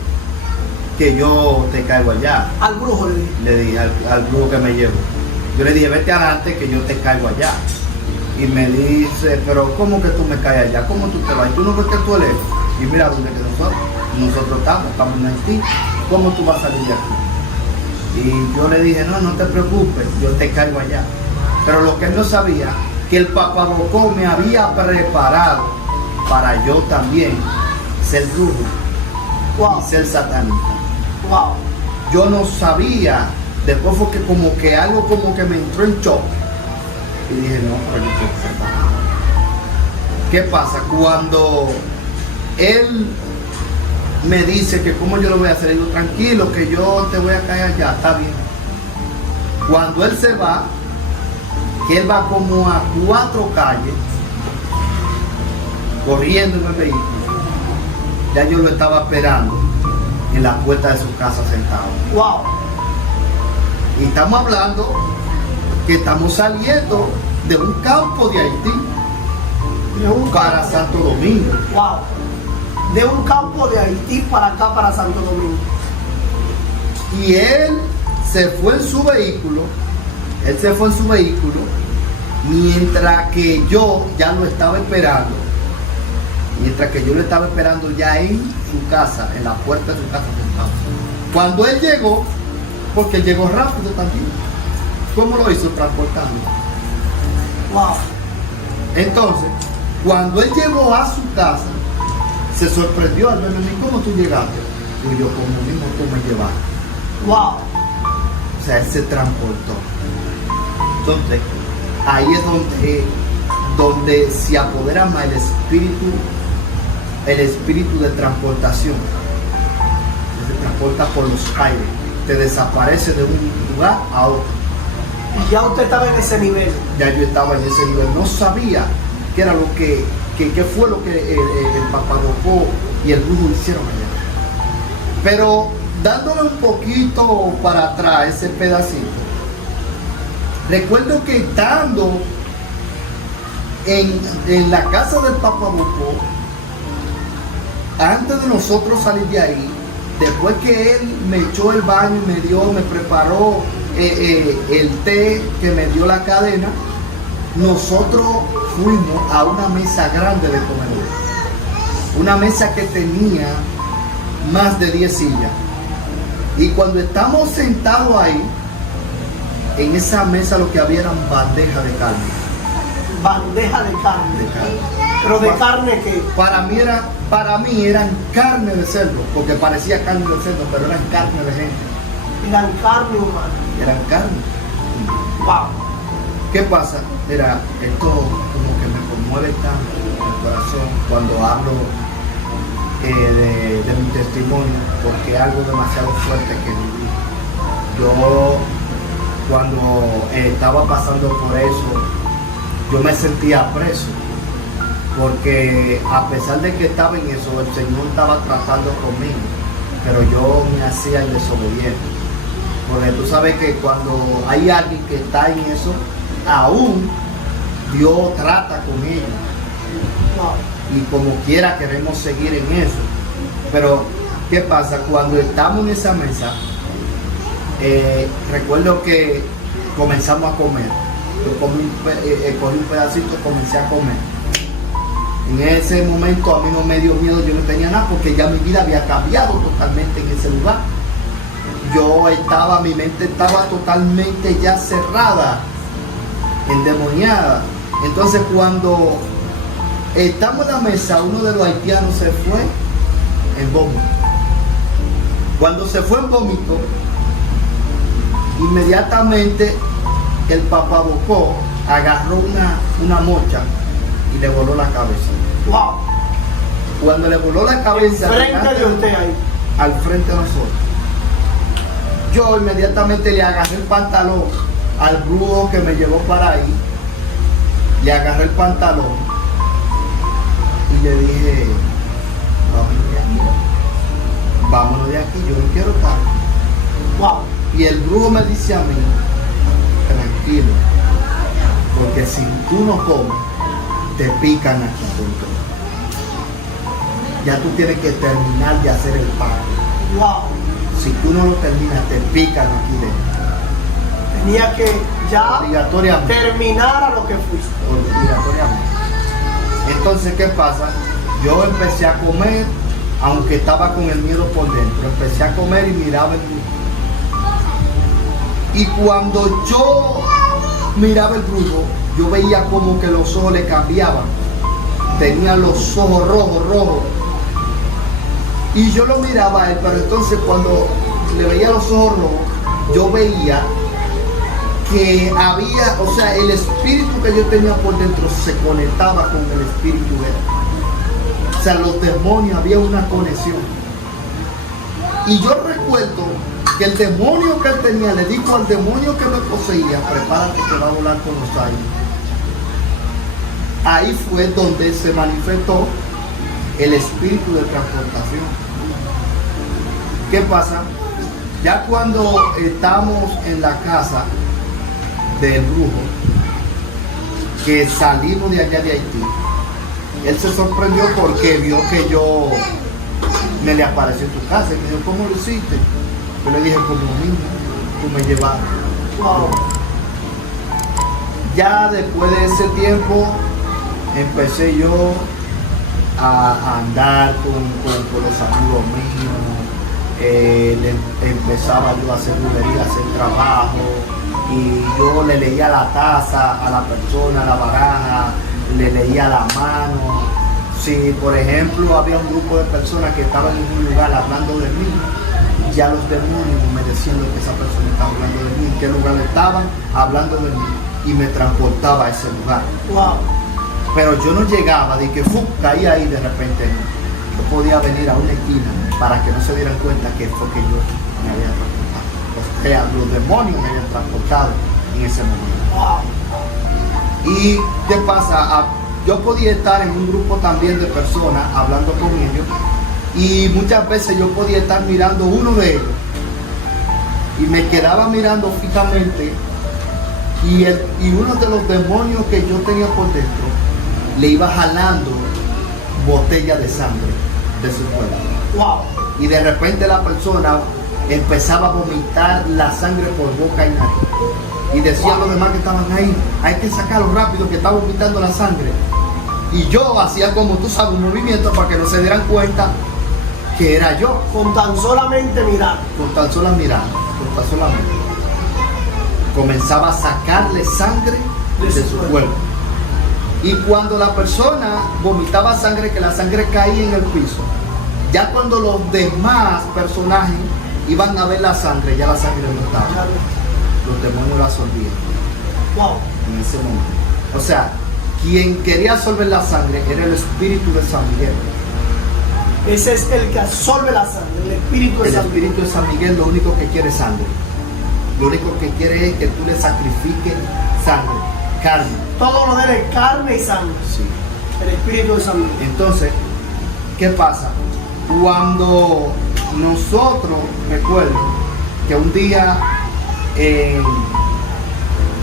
que yo te caigo allá. Al brujo le dije. Le dije al brujo que me llevó. Yo le dije, vete adelante, que yo te caigo allá. Y me dice, pero ¿cómo que tú me caes allá? ¿Cómo tú te vas? ¿Tú no ves que tú eres? Y mira dónde que nosotros estamos en Haití. ¿Cómo tú vas a salir de aquí? Y yo le dije, no te preocupes, yo te caigo allá. Pero lo que él no sabía, que el Papabocó me había preparado para yo también ser brujo. Wow. Y ser satánica. Wow. Yo no sabía. Después fue que como que algo como que me entró en shock. Y dije, no, pero yo quiero ser satánico. ¿Qué pasa? Cuando él me dice que cómo yo lo voy a hacer. Le digo, tranquilo, que yo te voy a caer allá, está bien. Cuando él se va, que él va como a 4 calles, corriendo en el vehículo, ya yo lo estaba esperando en la puerta de su casa sentado. Wow. Y estamos hablando que estamos saliendo de un campo de Haití para Santo Domingo. Wow. De un campo de Haití para acá, para Santo Domingo. Y él se fue en su vehículo, mientras que yo ya lo estaba esperando. Mientras que yo lo estaba esperando ya en su casa, en la puerta de su casa sentado. Cuando él llegó, porque él llegó rápido también, ¿cómo lo hizo? Transportando. Wow. Entonces, cuando él llegó a su casa, se sorprendió al verme, ¿cómo tú llegaste? Y yo, como mismo tú me llevaste. Wow. O sea, él se transportó. Entonces, ahí es donde se apodera más el espíritu de transportación. Se transporta por los aires, te desaparece de un lugar a otro. Y ya usted estaba en ese nivel. Ya yo estaba en ese nivel, no sabía qué era lo que fue lo que el Papabocó y el brujo hicieron allá. Pero dándole un poquito para atrás ese pedacito, recuerdo que estando en la casa del Papabocó, antes de nosotros salir de ahí, después que él me echó el baño y me preparó el té que me dio la cadena, nosotros fuimos a una mesa grande de comedor. Una mesa que tenía más de 10 sillas. Y cuando estamos sentados ahí, en esa mesa lo que había eran bandejas de carne. Bandeja de carne. Pero de carne que para mí eran carne de cerdo, porque parecía carne de cerdo, pero eran carne de gente. eran carne humana. Eran carne. Wow. ¿Qué pasa? Mira, esto como que me conmueve tanto el corazón cuando hablo de mi testimonio, porque es algo demasiado fuerte que viví. Yo cuando estaba pasando por eso, yo me sentía preso, porque a pesar de que estaba en eso, el Señor estaba tratando conmigo, pero yo me hacía el desobediente. Porque tú sabes que cuando hay alguien que está en eso, aún Dios trata con ellos. Y como quiera queremos seguir en eso. Pero, ¿qué pasa? Cuando estamos en esa mesa, recuerdo que comenzamos a comer. Yo cogí un pedacito, comencé a comer. En ese momento a mí no me dio miedo, yo no tenía nada, porque ya mi vida había cambiado totalmente en ese lugar. Mi mente estaba totalmente ya cerrada, endemoniada. Entonces cuando estamos en la mesa, uno de los haitianos se fue en vómito. Cuando se fue en vómito, inmediatamente el Papabocó agarró una mocha y le voló la cabeza. Wow. Cuando le voló la cabeza Frente de usted ahí, al frente de nosotros, yo inmediatamente le agarré el pantalón al brujo que me llevó para ahí, le agarré el pantalón y le dije, vámonos de aquí, yo no quiero estar. wow. Y el brujo me dice a mí, tranquilo, porque si tú no comes, te pican aquí dentro. Ya tú tienes que terminar de hacer el pan. Wow. Si tú no lo terminas, te pican aquí dentro. Tenía que ya Obligatoriamente. terminar a lo que fuiste. Obligatoriamente. Entonces, ¿qué pasa? Yo empecé a comer, aunque estaba con el miedo por dentro. Empecé a comer y miraba el brujo. Y cuando yo miraba el brujo, yo veía como que los ojos le cambiaban. Tenía los ojos rojos. Y yo lo miraba a él, pero entonces cuando le veía los ojos rojos, yo veía que había, o sea, el espíritu que yo tenía por dentro se conectaba con el espíritu de él. O sea, los demonios, había una conexión. Y yo recuerdo que el demonio que él tenía le dijo al demonio que me poseía, prepárate que va a volar con los aires. Ahí fue donde se manifestó el espíritu de transportación. ¿Qué pasa? Ya cuando estamos en la casa del brujo, que salimos de allá de Haití, él se sorprendió porque vio que yo me le apareció en su casa y me dijo, ¿cómo lo hiciste? Yo le dije, como mismo, tú me llevaste. Wow. Ya después de ese tiempo empecé yo a andar con los amigos míos, empezaba yo a hacer brujería, a hacer trabajo, y yo le leía la taza a la persona, la baraja, le leía la mano. Si por ejemplo había un grupo de personas que estaban en un lugar hablando de mí, ya los demonios me decían lo que esa persona estaba hablando de mí, en qué lugar estaban hablando de mí, y me transportaba a ese lugar. Wow. Pero yo no llegaba de que caía ahí de repente. Yo podía venir a una esquina para que no se dieran cuenta que fue que yo me había transportado. O sea, los demonios me habían transportado en ese momento. Wow. ¿Y qué pasa? Yo podía estar en un grupo también de personas hablando con ellos, y muchas veces yo podía estar mirando uno de ellos y me quedaba mirando fijamente, y uno de los demonios que yo tenía por dentro le iba jalando botella de sangre de su cuerpo. Wow. Y de repente la persona empezaba a vomitar la sangre por boca y nariz. Y decían a los demás que estaban ahí, hay que sacarlo rápido que está vomitando la sangre. Y yo hacía como tú sabes, un movimiento para que no se dieran cuenta que era yo. Con tan solamente mirar. Con tan sola mirada, con tan solamente. Comenzaba a sacarle sangre de su cuerpo. Y cuando la persona vomitaba sangre, que la sangre caía en el piso, ya cuando los demás personajes iban a ver la sangre, ya la sangre no estaba. Los demonios la absorbían. Wow. En ese momento. O sea, quien quería absorber la sangre era el espíritu de San Miguel. Ese es el que absorbe la sangre, el espíritu de El San Miguel. espíritu de San Miguel lo único que quiere es sangre. Lo único que quiere es que tú le sacrifiques sangre, carne. Todo lo de él es carne y sangre. Sí. El espíritu de San Miguel. Entonces, ¿qué pasa? Cuando nosotros, recuerdo que un día,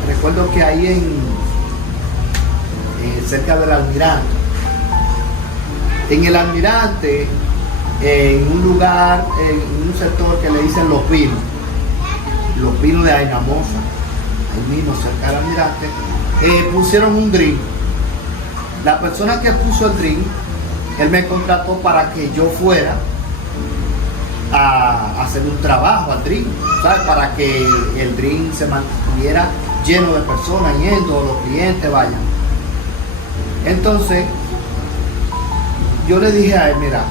recuerdo que ahí cerca del Almirante, en el Almirante, en un lugar, en un sector que le dicen Los Pinos de Ainamosa, ahí mismo cerca del Almirante, pusieron un drink. La persona que puso el drink, él me contrató para que yo fuera a hacer un trabajo al drink, ¿sabes? Para que el drink se mantuviera lleno de personas yendo, los clientes vayan. Entonces, yo le dije a él, mira,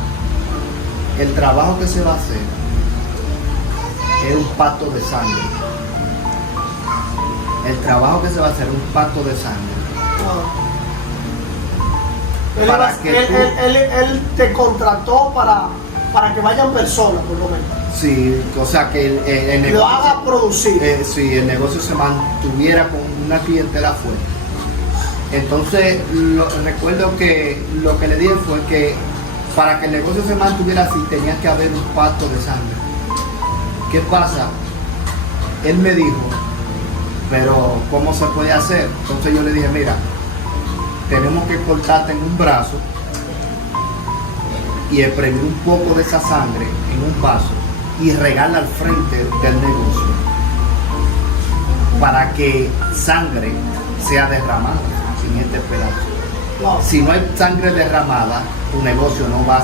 el trabajo que se va a hacer es un pacto de sangre. El trabajo que se va a hacer es un pacto de sangre. Él te contrató para que vayan personas, por lo menos. Sí, o sea que el negocio lo haga producir. Sí, el negocio se mantuviera con una clientela fuerte. Entonces, recuerdo que lo que le dije fue que para que el negocio se mantuviera así tenía que haber un pacto de sangre. ¿Qué pasa? Él me dijo, pero ¿cómo se puede hacer? Entonces yo le dije, mira, tenemos que cortarte en un brazo y exprimir un poco de esa sangre en un vaso y regarla al frente del negocio para que sangre sea derramada en este pedazo. Wow. Si no hay sangre derramada, tu negocio no vas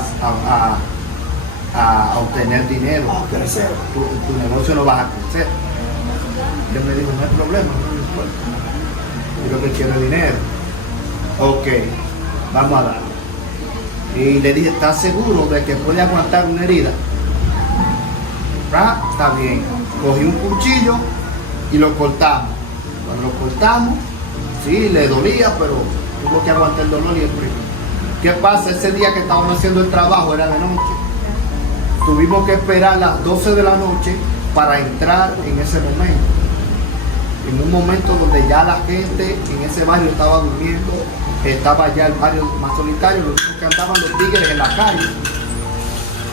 a obtener dinero. A crecer. Tu negocio no vas a crecer. Él me dijo, no hay problema, no me importa. Yo lo que quiero es dinero. Ok, vamos a darle. Y le dije, ¿estás seguro de que puede aguantar una herida? Ah, está bien. Cogí un cuchillo y lo cortamos. Cuando lo cortamos, sí, le dolía, pero tuvo que aguantar el dolor y el frío. ¿Qué pasa? Ese día que estábamos haciendo el trabajo era de noche. tuvimos que esperar las 12 de la noche para entrar en ese momento. En un momento donde ya la gente en ese barrio estaba durmiendo, estaba ya el barrio más solitario, los únicos que andaban los tigres en la calle.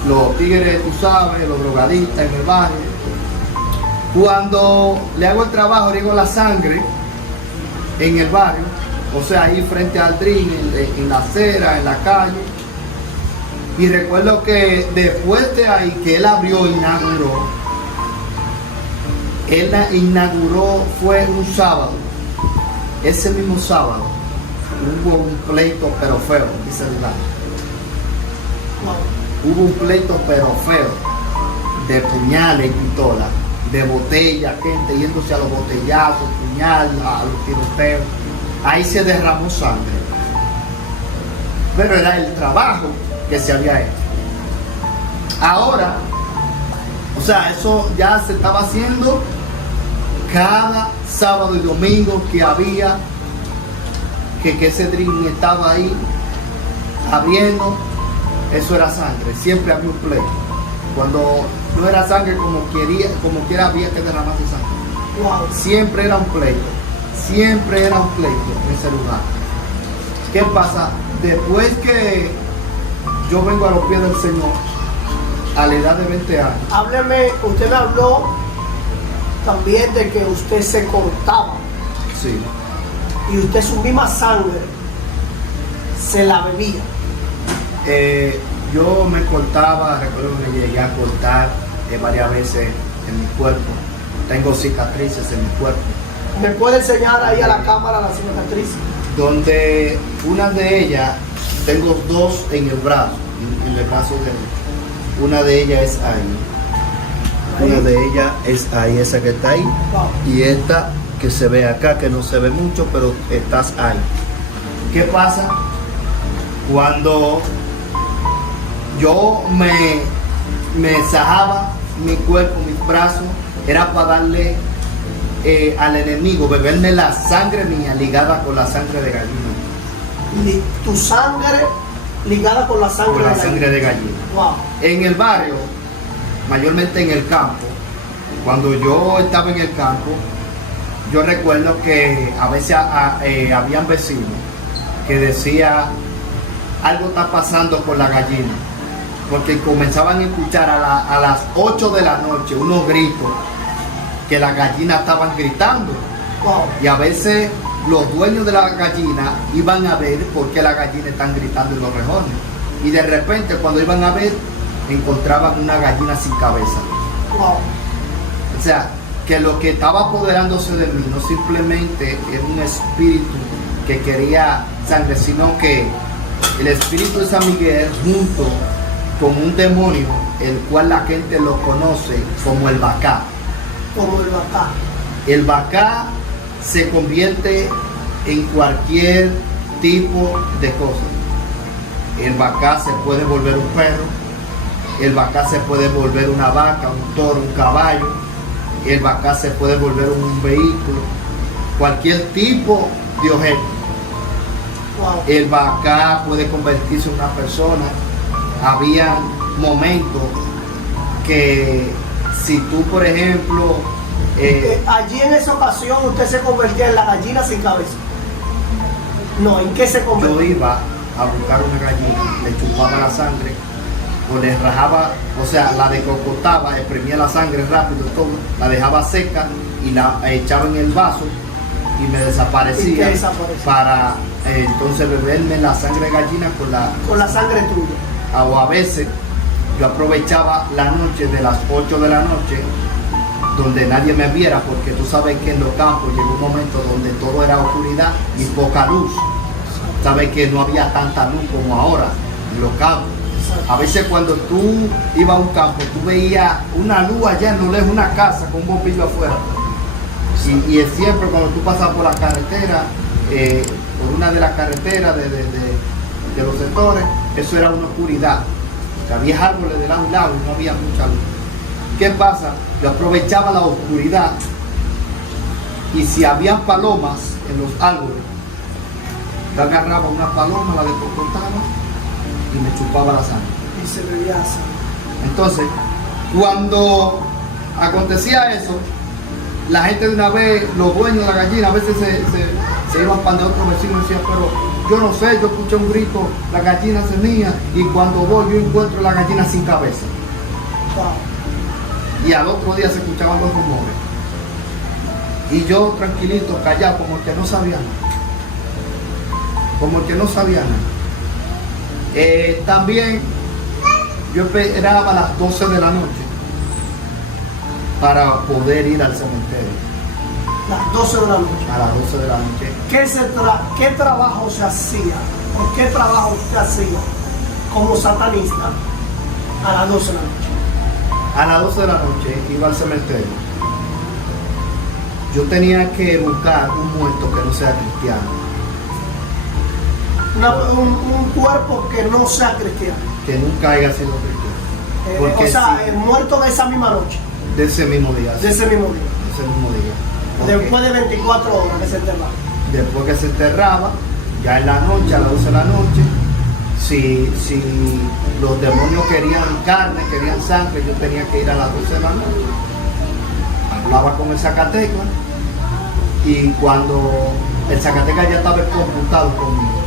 Los tigres, tú sabes, los drogadictas en el barrio. Cuando le hago el trabajo, riego la sangre en el barrio, o sea, ahí frente al drink, en la acera, en la calle. Y recuerdo que después de ahí que él abrió, inauguró, fue un sábado. Ese mismo sábado hubo un pleito pero feo, dice el barrio. Hubo un pleito pero feo, de puñales y pistolas, de botellas, gente yéndose a los botellazos, puñal, a los tiroteos. Ahí se derramó sangre. Pero era el trabajo que se había hecho. Ahora, o sea, eso ya se estaba haciendo cada sábado y domingo que había, que ese drink estaba ahí abriendo. Eso era sangre, siempre había un pleito. Cuando no era sangre como quiera había que derramarse sangre. Wow. Siempre era un pleito en ese lugar. ¿Qué pasa? Después que yo vengo a los pies del Señor, a la edad de 20 años. Hábleme, usted me habló también de que usted se cortaba. Sí. Y usted su misma sangre se la bebía. Yo me cortaba, recuerdo que me llegué a cortar varias veces en mi cuerpo. Tengo cicatrices en mi cuerpo. ¿Me puede enseñar ahí a la cámara la cicatriz? Donde una de ellas, tengo dos en el brazo, en el brazo derecho. Una de ellas es ahí. Una de ellas es ahí, esa que está ahí. Wow. Y esta que se ve acá, que no se ve mucho, pero estás ahí. ¿Qué pasa? Cuando yo me sajaba mi cuerpo, mis brazos, era para darle al enemigo, beberme la sangre mía ligada con la sangre de gallina. Tu sangre ligada con la sangre de gallina. Wow. En el barrio, mayormente en el campo, cuando yo estaba en el campo, yo recuerdo que a veces habían vecinos que decían, algo está pasando con la gallina, porque comenzaban a escuchar a las 8 de la noche unos gritos que las gallinas estaban gritando. Wow. Y a veces los dueños de la gallina iban a ver por qué las gallinas están gritando en los rejones. Y de repente cuando iban a ver, encontraban una gallina sin cabeza. Wow. O sea, que lo que estaba apoderándose de mí no simplemente era un espíritu que quería sangre, sino que el espíritu de San Miguel junto con un demonio, el cual la gente lo conoce como el Bacá. Como el Bacá. El Bacá se convierte en cualquier tipo de cosa. El Bacá se puede volver un perro, el Bacá se puede volver una vaca, un toro, un caballo, el Bacá se puede volver un vehículo, cualquier tipo de objeto. Wow. El Bacá puede convertirse en una persona. Había momentos que si tú, por ejemplo, allí en esa ocasión usted se convertía en la gallina sin cabeza. No, ¿en qué se convertía? yo iba a buscar una gallina, le chupaba la sangre o le rajaba, o sea, la decocotaba, exprimía la sangre rápido, todo, la dejaba seca y la echaba en el vaso y me desaparecía. Para entonces beberme la sangre de gallina con la sangre tuya. O a veces yo aprovechaba la noche de las 8 de la noche donde nadie me viera, porque tú sabes que en los campos llegó un momento donde todo era oscuridad y poca luz. Sabes que no había tanta luz como ahora en los campos. A veces cuando tú ibas a un campo, tú veías una luz allá en lo lejos, una casa con un bombillo afuera. Y es siempre cuando tú pasas por la carretera, por una de las carreteras de los sectores, eso era una oscuridad. Que había árboles de lado y lado y no había mucha luz. ¿Qué pasa? Yo aprovechaba la oscuridad y si había palomas en los árboles, yo agarraba una paloma, la decocotaba y me chupaba la sangre. Y se bebía sangre. Entonces, cuando acontecía eso, la gente de una vez, los dueños de la gallina, a veces se iban para de otros vecinos y decían, pero yo no sé, yo escuché un grito, la gallina se mía, y cuando voy yo encuentro la gallina sin cabeza. Y al otro día se escuchaban los rumores. Y yo tranquilito, callado, como que no sabía nada. Como que no sabía nada. También yo esperaba a las 12 de la noche para poder ir al cementerio. Las 12 de la noche. A las 12 de la noche. ¿Qué trabajo se hacía? ¿O qué trabajo usted hacía como satanista a las 12 de la noche? A las 12 de la noche iba al cementerio. Yo tenía que buscar un muerto que no sea cristiano. Un cuerpo que no sea cristiano. Que nunca haya sido cristiano. O sea, el muerto de esa misma noche. De ese mismo día. De ese mismo día. De ese mismo día. Porque después de 24 horas que se enterraba. Después que se enterraba, ya en la noche, a las 12 de la noche, si los demonios querían carne, querían sangre, yo tenía que ir a las 12 de la noche. Hablaba con el Zacateca y cuando el Zacateca ya estaba computado conmigo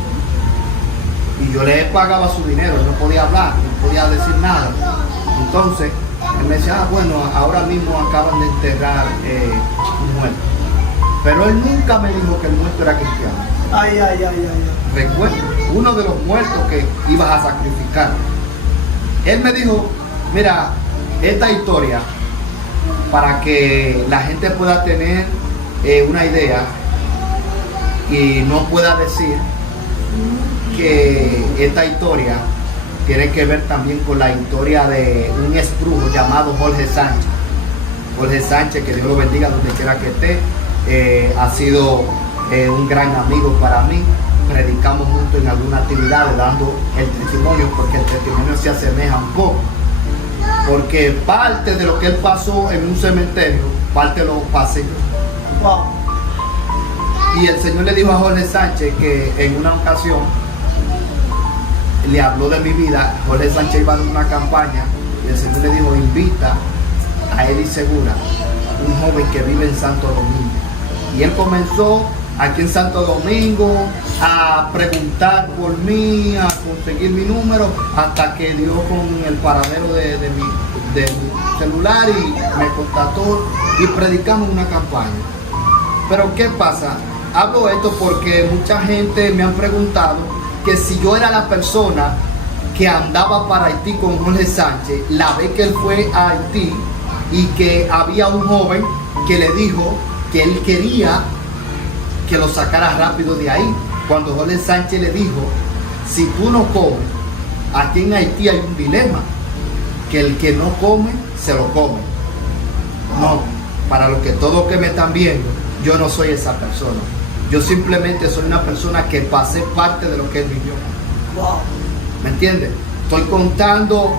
y yo le pagaba su dinero, no podía hablar, no podía decir nada. Entonces él me decía, bueno, ahora mismo acaban de enterrar un muerto. Pero él nunca me dijo que el muerto era cristiano. Ay. Recuerdo, uno de los muertos que ibas a sacrificar. Él me dijo, mira, esta historia, para que la gente pueda tener una idea y no pueda decir que esta historia tiene que ver también con la historia de un exbrujo llamado Jorge Sánchez. Jorge Sánchez, que Dios lo bendiga donde quiera que esté, ha sido un gran amigo para mí. Predicamos juntos en algunas actividades dando el testimonio, porque el testimonio se asemeja un poco. Porque parte de lo que él pasó en un cementerio, parte lo pasé yo. Wow. Y el Señor le dijo a Jorge Sánchez que en una ocasión le habló de mi vida. Jorge Sánchez iba a dar una campaña y el Señor le dijo, invita a Eddie Segura, un joven que vive en Santo Domingo. Y él comenzó aquí en Santo Domingo a preguntar por mí, a conseguir mi número, hasta que dio con el paradero de mi celular y me contactó y predicamos una campaña. Pero ¿qué pasa? Hablo esto porque mucha gente me han preguntado que si yo era la persona que andaba para Haití con Jorge Sánchez, la vez que él fue a Haití y que había un joven que le dijo que él quería que lo sacara rápido de ahí. Cuando Jorge Sánchez le dijo, si tú no comes, aquí en Haití hay un dilema, que el que no come, se lo come. No, para los que todos que me están viendo, yo no soy esa persona. Yo simplemente soy una persona que pasé parte de lo que él vivió. Wow. ¿Me entiendes? Estoy contando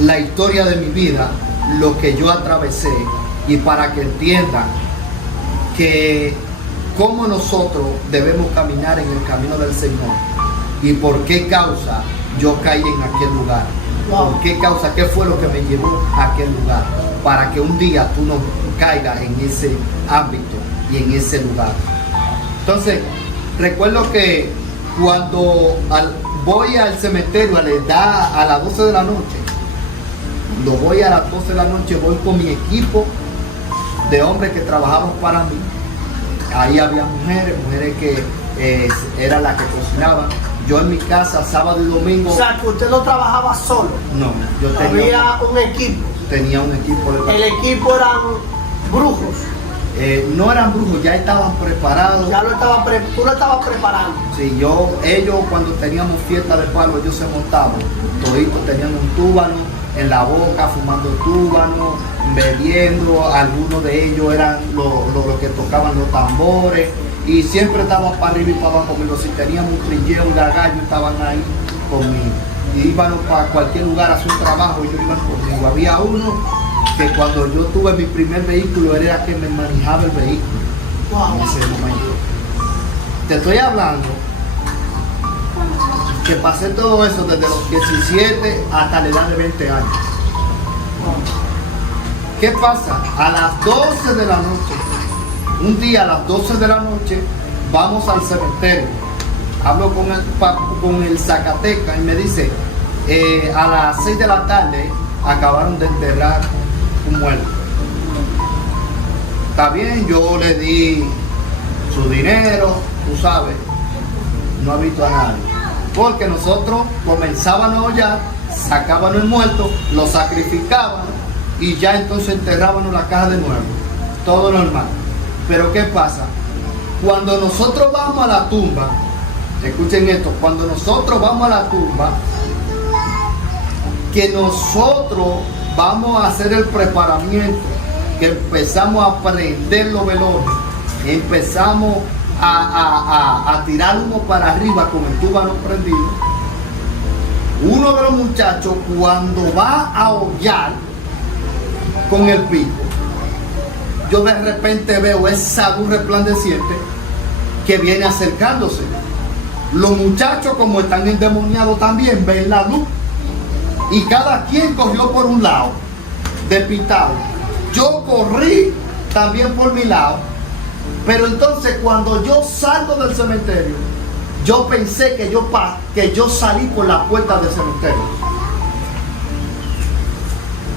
la historia de mi vida, lo que yo atravesé, y para que entiendan que cómo nosotros debemos caminar en el camino del Señor y por qué causa yo caí en aquel lugar. Wow. ¿Por qué causa? ¿Qué fue lo que me llevó a aquel lugar? Para que un día tú no caigas en ese ámbito y en ese lugar. Entonces, recuerdo que cuando voy al cementerio a las 12 de la noche, cuando voy a las 12 de la noche, voy con mi equipo de hombres que trabajaban para mí. Ahí había mujeres que eran las que cocinaban. Yo en mi casa, sábado y domingo. O sea, que usted no trabajaba solo. No, yo había un equipo. Tenía un equipo de... El equipo eran brujos. No eran brujos, ya estaban preparados. Ya tú lo estabas preparando. Sí, ellos cuando teníamos fiesta de palo, ellos se montaban. Toditos tenían un túbano en la boca, fumando túbano, bebiendo. Algunos de ellos eran los que tocaban los tambores. Y siempre estaban para arriba y para abajo conmigo. Si teníamos un trilleo, un gallo, estaban ahí conmigo. Y íbamos para cualquier lugar a hacer un trabajo, ellos iban conmigo. Había uno que cuando yo tuve mi primer vehículo, él era que me manejaba el vehículo. Wow. En ese momento. Te estoy hablando que pasé todo eso desde los 17 hasta la edad de 20 años. ¿Qué pasa? A las 12 de la noche, un día a las 12 de la noche, vamos al cementerio. Hablo con el Zacateca y me dice, a las 6 de la tarde acabaron de enterrar un muerto. Está bien, yo le di su dinero, tú sabes, no ha visto a nadie. Porque nosotros comenzábamos a hollar, sacábamos el muerto, lo sacrificábamos y ya entonces enterrábamos la caja de nuevo. Todo normal. Pero ¿qué pasa? Cuando nosotros vamos a la tumba, escuchen esto, cuando nosotros vamos a la tumba, que nosotros vamos a hacer el preparamiento, que empezamos a prender los velones, empezamos a tirar humo para arriba con el túbano prendido, uno de los muchachos cuando va a hollar con el pico, yo de repente veo esa luz resplandeciente que viene acercándose. Los muchachos, como están endemoniados también, ven la luz y cada quien corrió por un lado, despistado. Yo corrí también por mi lado, pero entonces cuando yo salgo del cementerio, yo pensé que yo salí por la puerta del cementerio.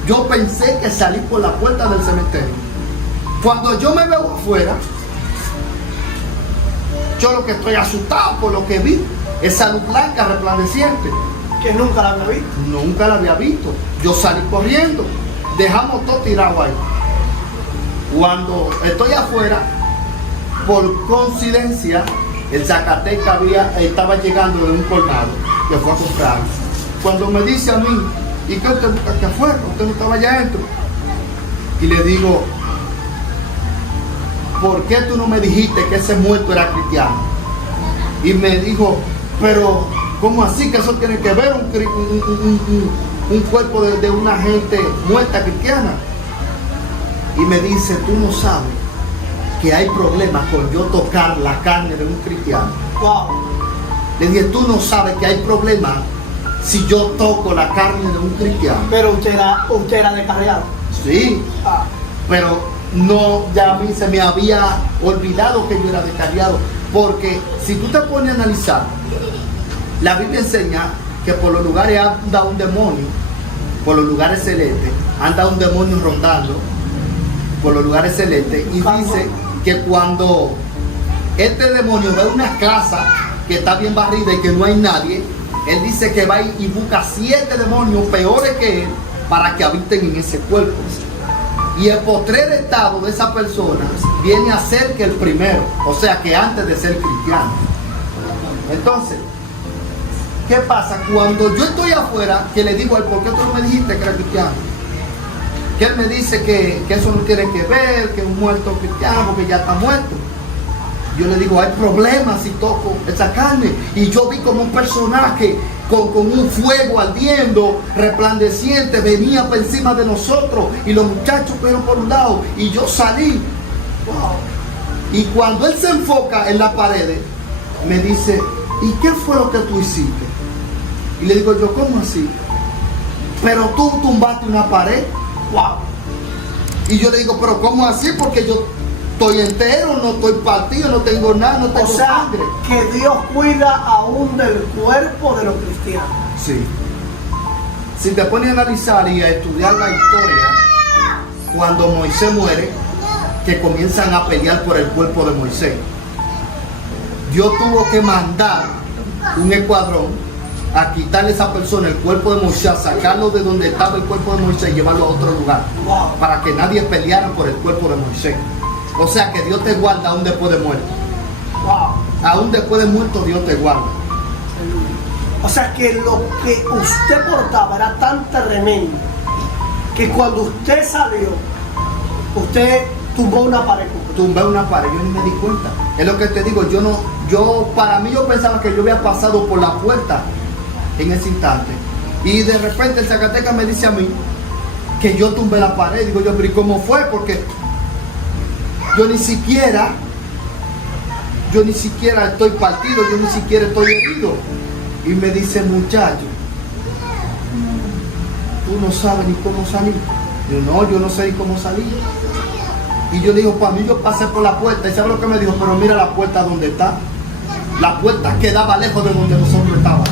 Yo pensé que salí por la puerta del cementerio. Cuando yo me veo afuera, yo lo que estoy asustado por lo que vi, esa luz blanca resplandeciente. Que nunca la había visto. Nunca la había visto. Yo salí corriendo, dejamos todo tirado ahí. Cuando estoy afuera, por coincidencia, el Zacateca estaba llegando de un colmado que fue a comprar. Cuando me dice a mí, ¿y qué usted busca aquí afuera? Usted no estaba allá adentro. Y le digo, ¿por qué tú no me dijiste que ese muerto era cristiano? Y me dijo, pero ¿cómo así que eso tiene que ver un cuerpo de una gente muerta cristiana? Y me dice, tú no sabes que hay problemas con yo tocar la carne de un cristiano. Wow. Le dije, tú no sabes que hay problemas si yo toco la carne de un cristiano. Pero usted era descarriado. Sí, pero no, ya a mí se me había olvidado que yo era descarriado. Porque si tú te pones a analizar, la Biblia enseña que por los lugares anda un demonio, por los lugares celestes, anda un demonio rondando por los lugares celestes, y dice que cuando este demonio ve una casa que está bien barrida y que no hay nadie, él dice que va y busca 7 demonios peores que él para que habiten en ese cuerpo. Y el postrer estado de esa persona viene a ser que el primero, o sea que antes de ser cristiano. Entonces, ¿qué pasa? Cuando yo estoy afuera, que le digo a él, ¿por qué tú no me dijiste que era cristiano? Que él me dice que eso no tiene que ver, que es un muerto cristiano porque ya está muerto. Yo le digo, hay problemas si toco esa carne. Y yo vi como un personaje con un fuego ardiendo, resplandeciente, venía por encima de nosotros. Y los muchachos fueron por un lado y yo salí. Wow. Y cuando él se enfoca en la pared, me dice, ¿y qué fue lo que tú hiciste? Y le digo yo, ¿cómo así? Pero tú tumbaste una pared. Wow. Y yo le digo, pero ¿cómo así? Porque yo estoy entero, no estoy partido, no tengo nada, no tengo sangre. Que Dios cuida aún del cuerpo de los cristianos. Sí. Si te pones a analizar y a estudiar la historia, cuando Moisés muere, que comienzan a pelear por el cuerpo de Moisés, Dios tuvo que mandar un escuadrón a quitarle a esa persona el cuerpo de Moisés, a sacarlo de donde estaba el cuerpo de Moisés y llevarlo a otro lugar, para que nadie peleara por el cuerpo de Moisés. O sea que Dios te guarda aún después de muerto. Aún después de muerto Dios te guarda. O sea que lo que usted portaba era tan tremendo que cuando usted salió, usted tumbó una pared. Tumbé una pared, yo ni me di cuenta. Es lo que te digo, para mí yo pensaba que yo había pasado por la puerta en ese instante. Y de repente el Zacateca me dice a mí que yo tumbé la pared. Digo yo, pero ¿y cómo fue? Porque yo ni siquiera estoy partido, yo ni siquiera estoy herido. Y me dice, muchacho, tú no sabes ni cómo salir. Yo no, yo no sé ni cómo salir. Y yo le digo, para mí yo pasé por la puerta. ¿Y sabe lo que me dijo? Pero mira la puerta donde está. La puerta quedaba lejos de donde nosotros estábamos.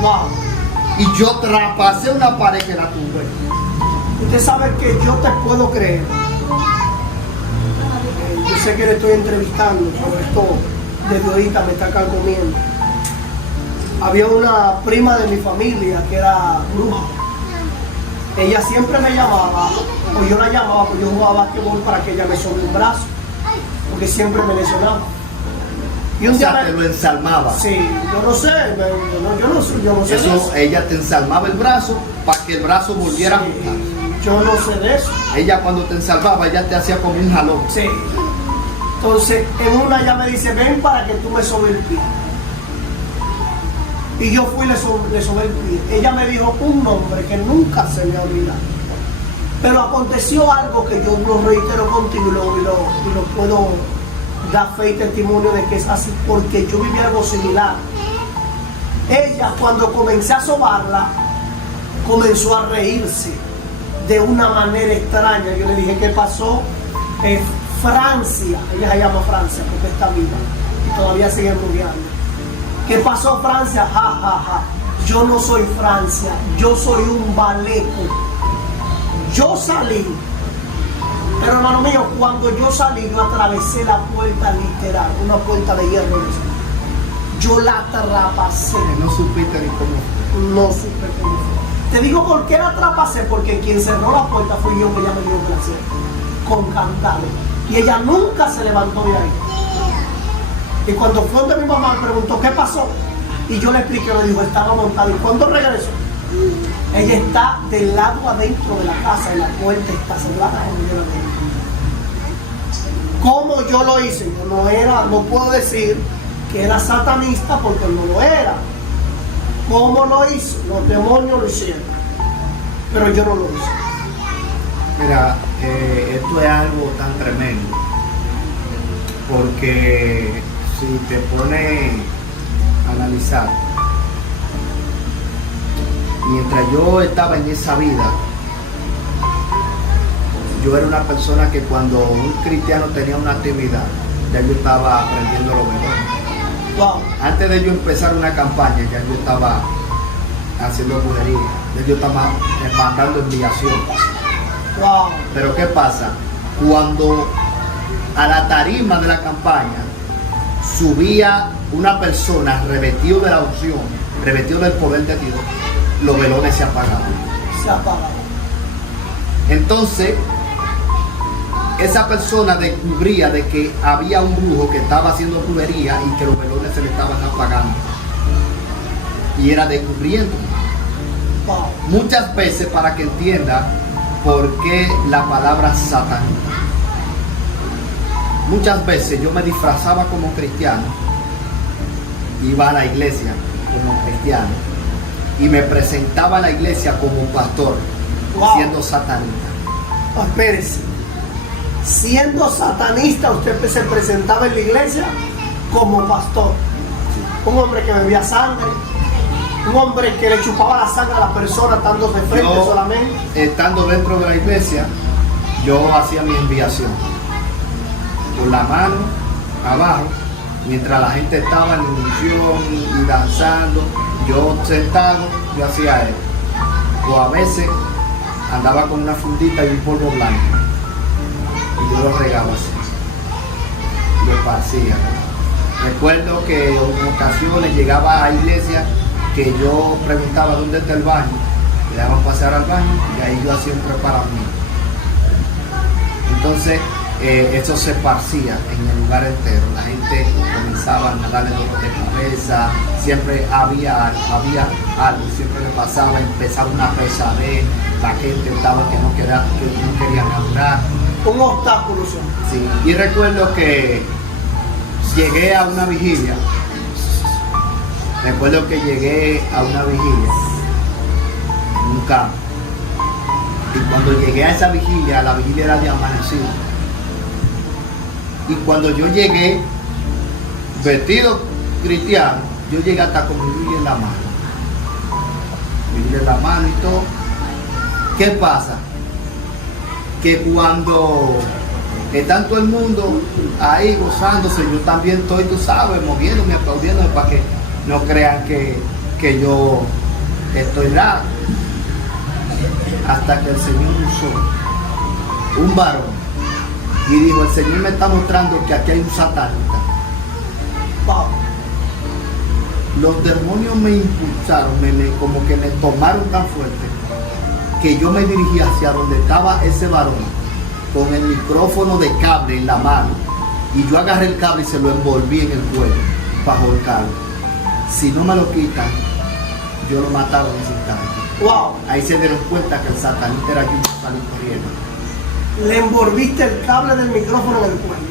Wow. Y yo traspasé una pared que la tuve. Usted sabe que yo te puedo creer. Yo sé que le estoy entrevistando, sobre esto desde ahorita me está carcomiendo. Había una prima de mi familia que era bruja. Ella siempre me llamaba, o yo la llamaba, porque yo jugaba basquetbol para que ella me sobre un brazo, porque siempre me lesionaba. Y un día te lo ensalmaba. Sí, yo no sé, yo no sé eso, de eso. ella te ensalmaba el brazo para que el brazo volviera a juntar. Yo no sé de eso. Ella cuando te ensalmaba, ella te hacía como un jalón. Sí. Entonces, en una ella me dice, ven para que tú me sobes el pie. Y yo fui y le sobé el pie. Ella me dijo un nombre que nunca se me ha olvidado. Pero aconteció algo que yo lo reitero contigo y lo puedo dar fe y testimonio de que es así, porque yo viví algo similar. Ella, cuando comencé a sobarla, comenzó a reírse de una manera extraña. Yo le dije, ¿qué pasó? Francia, ella se llama Francia porque está viva y todavía sigue muriendo. ¿Qué pasó, Francia? Ja, ja, ja. Yo no soy Francia, yo soy un baleco. Yo salí, pero hermano mío, cuando yo salí, yo atravesé la puerta literal, una puerta de hierro. Yo la trapasé. No supiste ni cómo. No supe cómo fue. Te digo por qué la trapasé, porque quien cerró la puerta fui yo, que ella me dio gracias, con candado. Y ella nunca se levantó de ahí. Y cuando fue donde mi mamá me preguntó qué pasó, y yo le expliqué, me dijo, estaba montada. Y cuando regresó, ella está del lado adentro de la casa y la puerta está cerrada cuando yo la vi. ¿Cómo yo lo hice? Yo no puedo decir que era satanista porque no lo era. ¿Cómo lo hice? Los demonios lo hicieron, pero yo no lo hice. Mira, esto es algo tan tremendo, porque si te pones a analizar, mientras yo estaba en esa vida, yo era una persona que cuando un cristiano tenía una actividad, ya yo estaba aprendiendo lo mejor. Wow. Antes de yo empezar una campaña, ya yo estaba haciendo brujería, ya yo estaba mandando enviación. Wow. Pero ¿qué pasa? Cuando a la tarima de la campaña subía una persona revestido de la unción, revestido del poder de Dios, los velones se apagaban. Se apagaban. Entonces, esa persona descubría de que había un brujo que estaba haciendo brujería y que los velones se le estaban apagando. Y era descubriendo. Wow. Muchas veces, para que entienda por qué la palabra Satán. Muchas veces yo me disfrazaba como cristiano, iba a la iglesia como cristiano y me presentaba a la iglesia como pastor, wow, siendo satanista. Oh, espérese. Siendo satanista, usted se presentaba en la iglesia como pastor. Un hombre que bebía sangre, un hombre que le chupaba la sangre a la persona estando de frente Yo, solamente. Estando dentro de la iglesia, yo hacía mi enviación con la mano abajo, mientras la gente estaba en unción y danzando, yo sentado, yo hacía eso. O a veces andaba con una fundita y un polvo blanco y yo lo regaba así, lo esparcía. Recuerdo que en ocasiones llegaba a iglesia que yo preguntaba dónde está el baño, le daban pasar al baño y ahí yo hacía un preparamiento. Entonces eso se esparcía en el lugar entero, la gente comenzaba a darle dolor de cabeza, siempre había algo, siempre le pasaba, empezaba una pesadez, la gente estaba que no quería hablar. Un obstáculo. Sí. Y recuerdo que llegué a una vigilia. Recuerdo que llegué a una vigilia en un campo. Y cuando llegué a esa vigilia, la vigilia era de amanecido. Y cuando yo llegué, vestido cristiano, yo llegué hasta con mi Biblia en la mano. imprimirle la mano y todo. ¿Qué pasa? Que cuando está todo el mundo ahí gozándose, yo también estoy, tú sabes, moviéndome, aplaudiéndome para que no crean que yo estoy raro. Hasta que el Señor usó un varón y dijo, el Señor me está mostrando que aquí hay un satanista. Wow. Los demonios me impulsaron, como que me tomaron tan fuerte que yo me dirigí hacia donde estaba ese varón con el micrófono de cable en la mano, y yo agarré el cable y se lo envolví en el cuello para ahorcarlo. Si no me lo quitan, yo lo mataba en ese instante. Wow. Ahí se dieron cuenta que el satanista era yo, salí corriendo. Le envolviste el cable del micrófono en el cuello.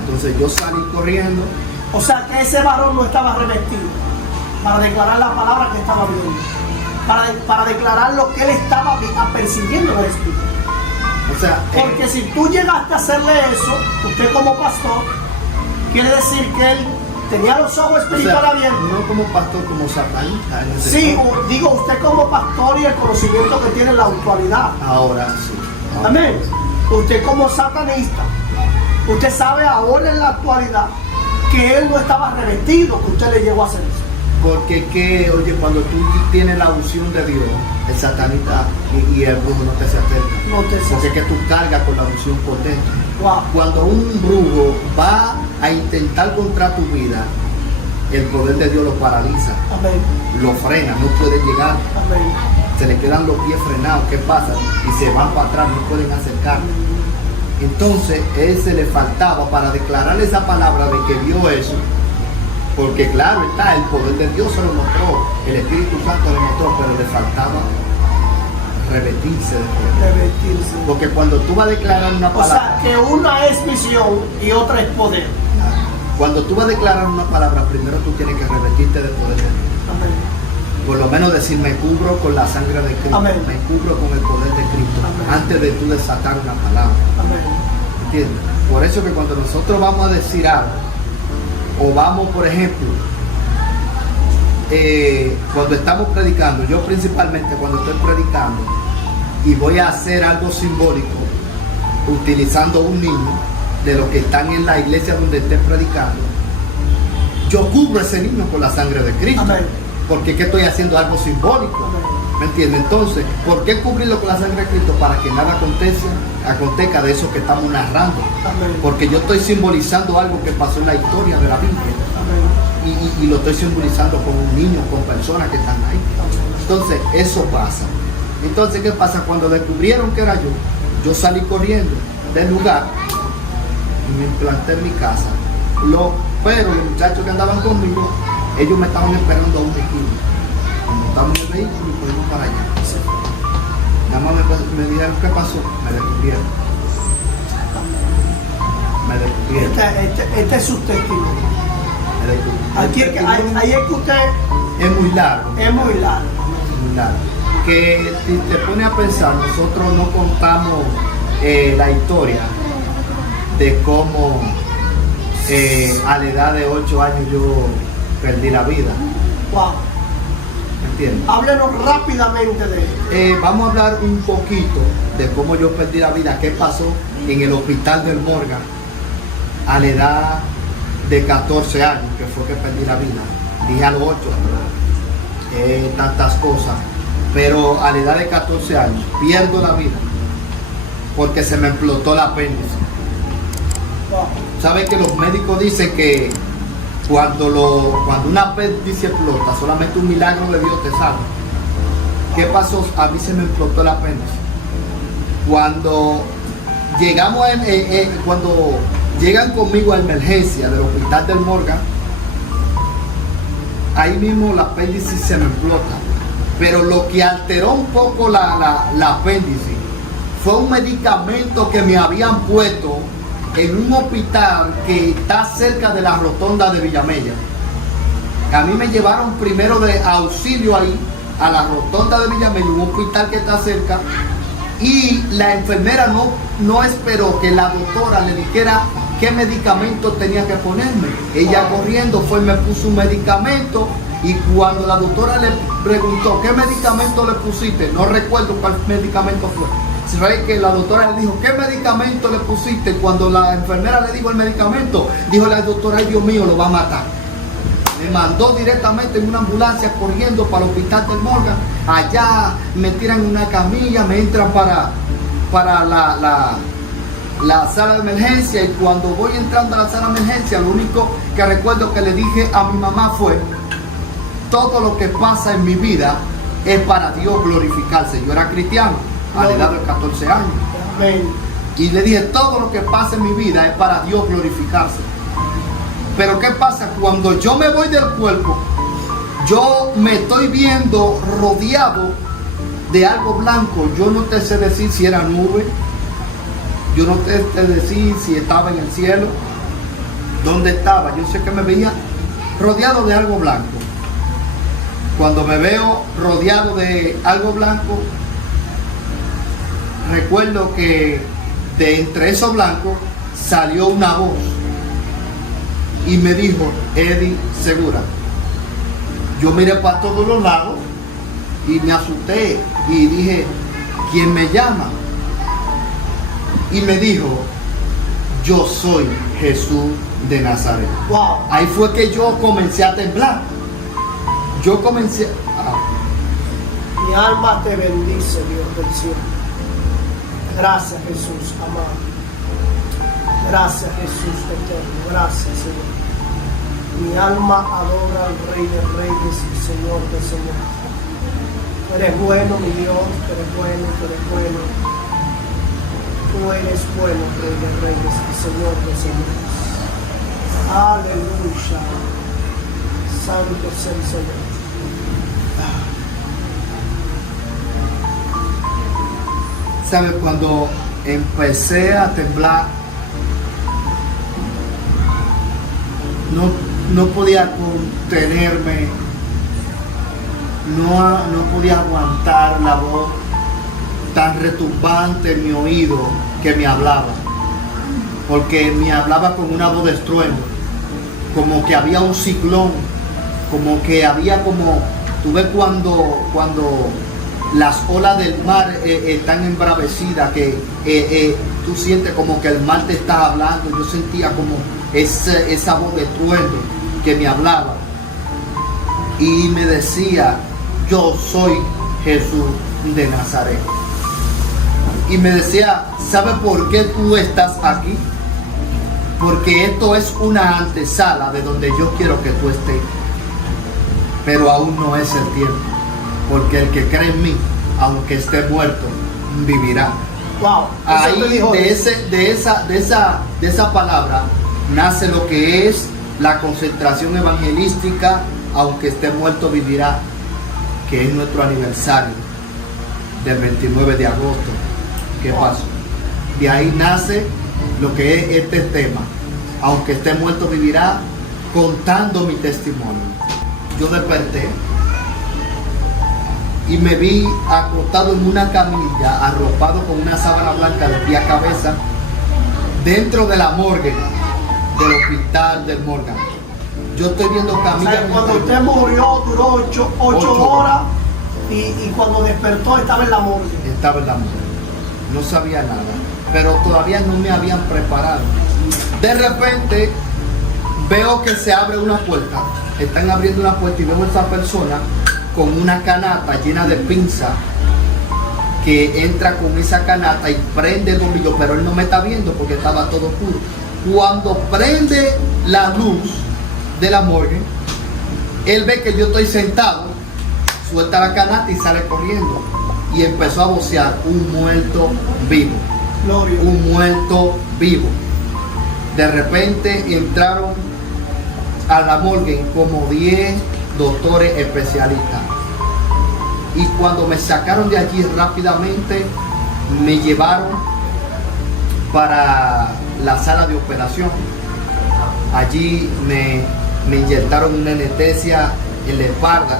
Entonces yo salí corriendo. O sea que ese varón no estaba revestido para declarar la palabra que estaba viendo, para declarar lo que él estaba persiguiendo en el espíritu. O sea, porque si tú llegaste a hacerle eso, usted como pastor, quiere decir que él tenía los ojos espirituales abiertos. No como pastor, como satanista. Sí, digo usted como pastor y el conocimiento que tiene la autoridad. Ahora sí. Ahora. Amén. Usted como satanista, usted sabe ahora en la actualidad que él no estaba revestido, que usted le llegó a hacer eso. Porque que, oye, cuando tú tienes la unción de Dios, el satanista y el brujo no te se acercan. No te se porque es que tú cargas con la unción potente. Wow. Cuando un brujo va a intentar contra tu vida, el poder de Dios lo paraliza. Amén. Lo frena, no puede llegar. Amén. Se le quedan los pies frenados. ¿Qué pasa? Y se van para atrás, no pueden acercar. Entonces, él se le faltaba para declarar esa palabra de que vio eso. Porque claro está, el poder de Dios se lo mostró, el Espíritu Santo le mostró, pero le faltaba revestirse de poder. Revestirse. Porque cuando tú vas a declarar una palabra... O sea, que una es visión y otra es poder. Cuando tú vas a declarar una palabra, primero tú tienes que revestirte de poder de Dios. Amén. Por lo menos decir, me cubro con la sangre de Cristo. Amén. Me cubro con el poder de Cristo. Amén. Antes de tú desatar una palabra. Amén. ¿Entiendes? Por eso que cuando nosotros vamos a decir algo, o vamos, por ejemplo, cuando estamos predicando, yo principalmente cuando estoy predicando y voy a hacer algo simbólico, utilizando un niño de los que están en la iglesia donde esté predicando, yo cubro a ese niño con la sangre de Cristo. Amén. Porque es que estoy haciendo algo simbólico. Amén. ¿Me entiendes? Entonces, ¿por qué cubrirlo con la sangre de Cristo? Para que nada acontezca de eso que estamos narrando. Amén. Porque yo estoy simbolizando algo que pasó en la historia de la Biblia. Amén. Y lo estoy simbolizando con un niño, con personas que están ahí. Entonces, eso pasa. Entonces, ¿qué pasa? Cuando descubrieron que era yo salí corriendo del lugar y me implanté en mi casa. Pero los muchachos que andaban conmigo, ellos me estaban esperando a un esquina. Montamos en el vehículo y fuimos para allá. Nada más me dijeron qué pasó, me descubrieron. Este es su testimonio. Ahí es que usted es muy largo. es muy largo. Muy largo. Que si te pone a pensar, nosotros no contamos la historia de cómo a la edad de 8 años yo perdí la vida. Wow. ¿Entiendes? Háblenos rápidamente de él. Vamos a hablar un poquito de cómo yo perdí la vida, qué pasó en el hospital del Morgan a la edad de 14 años, que fue que perdí la vida. Dije a los 8, tantas cosas, pero a la edad de 14 años pierdo la vida porque se me explotó el apéndice. Wow. ¿Sabes que los médicos dicen que cuando un apéndice explota, solamente un milagro de Dios te salva? ¿Qué pasó? A mí se me explotó el apéndice. Cuando llegamos cuando llegan conmigo a emergencia del hospital del Morgan, ahí mismo el apéndice se me explota. Pero lo que alteró un poco la apéndice fue un medicamento que me habían puesto en un hospital que está cerca de la rotonda de Villamella. A mí me llevaron primero de auxilio ahí, a la rotonda de Villamella, un hospital que está cerca, y la enfermera no esperó que la doctora le dijera qué medicamento tenía que ponerme. Ella corriendo me puso un medicamento Y cuando la doctora le preguntó, ¿qué medicamento le pusiste? No recuerdo cuál medicamento fue. Se ve que la doctora le dijo, ¿qué medicamento le pusiste? Cuando la enfermera le dijo el medicamento, dijo la doctora, ay Dios mío, lo va a matar. Me mandó directamente en una ambulancia corriendo para el hospital del Morgan. Allá me tiran en una camilla, me entran para la sala de emergencia, y cuando voy entrando a la sala de emergencia, lo único que recuerdo que le dije a mi mamá fue, todo lo que pasa en mi vida es para Dios glorificarse. Yo era cristiano a la edad de 14 años. Amén. Y le dije, todo lo que pasa en mi vida es para Dios glorificarse. Pero ¿qué pasa? Cuando yo me voy del cuerpo, yo me estoy viendo rodeado de algo blanco. Yo no te sé decir si era nube. Yo no te sé decir si estaba en el cielo. ¿Dónde estaba? Yo sé que me veía rodeado de algo blanco. Cuando me veo rodeado de algo blanco, recuerdo que de entre esos blancos salió una voz y me dijo, Eddie Segura. Yo miré para todos los lados y me asusté y dije, ¿quién me llama? Y me dijo, yo soy Jesús de Nazaret. Wow. Ahí fue que yo comencé a temblar. Yo comencé Mi alma te bendice, Dios del cielo. Gracias, Jesús amado. Gracias, Jesús eterno. Gracias, Señor. Mi alma adora al Rey de Reyes y Señor de Señores. Tú eres bueno, mi Dios. Tú eres bueno, tú eres bueno. Tú eres bueno, Rey de Reyes y Señor de Señores. Aleluya. Santo sea el Señor. ¿Sabes? Cuando empecé a temblar, no podía contenerme, no podía aguantar la voz tan retumbante en mi oído que me hablaba, porque me hablaba con una voz de estruendo, como que había un ciclón, como que había tú ves cuando las olas del mar están embravecidas, que tú sientes como que el mar te está hablando. Yo sentía como esa voz de estruendo que me hablaba y me decía, yo soy Jesús de Nazaret. Y me decía, ¿sabes por qué tú estás aquí? Porque esto es una antesala de donde yo quiero que tú estés. Pero aún no es el tiempo. Porque el que cree en mí, aunque esté muerto, vivirá. Wow. Ahí de esa palabra nace lo que es la concentración evangelística, aunque esté muerto vivirá, que es nuestro aniversario del 29 de agosto. ¿Qué pasó? De ahí nace lo que es este tema, aunque esté muerto vivirá, contando mi testimonio. Yo desperté y me vi acostado en una camilla, arropado con una sábana blanca de pie a cabeza, dentro de la morgue del hospital del Morgan. Yo estoy viendo camillas. O sea, cuando usted murió duró 8 horas y cuando despertó estaba en la morgue. Estaba en la morgue. No sabía nada, pero todavía no me habían preparado. De repente veo que se abre una puerta. Están abriendo una puerta y veo a esa persona con una canasta llena de pinza, que entra con esa canasta y prende el bombillo, pero él no me está viendo porque estaba todo oscuro. Cuando prende la luz de la morgue, él ve que yo estoy sentado, suelta la canasta y sale corriendo, y empezó a vocear, un muerto vivo. Gloria. Un muerto vivo. De repente entraron a la morgue como 10 doctores especialistas, y cuando me sacaron de allí rápidamente me llevaron para la sala de operación. Allí me inyectaron una anestesia en la espalda,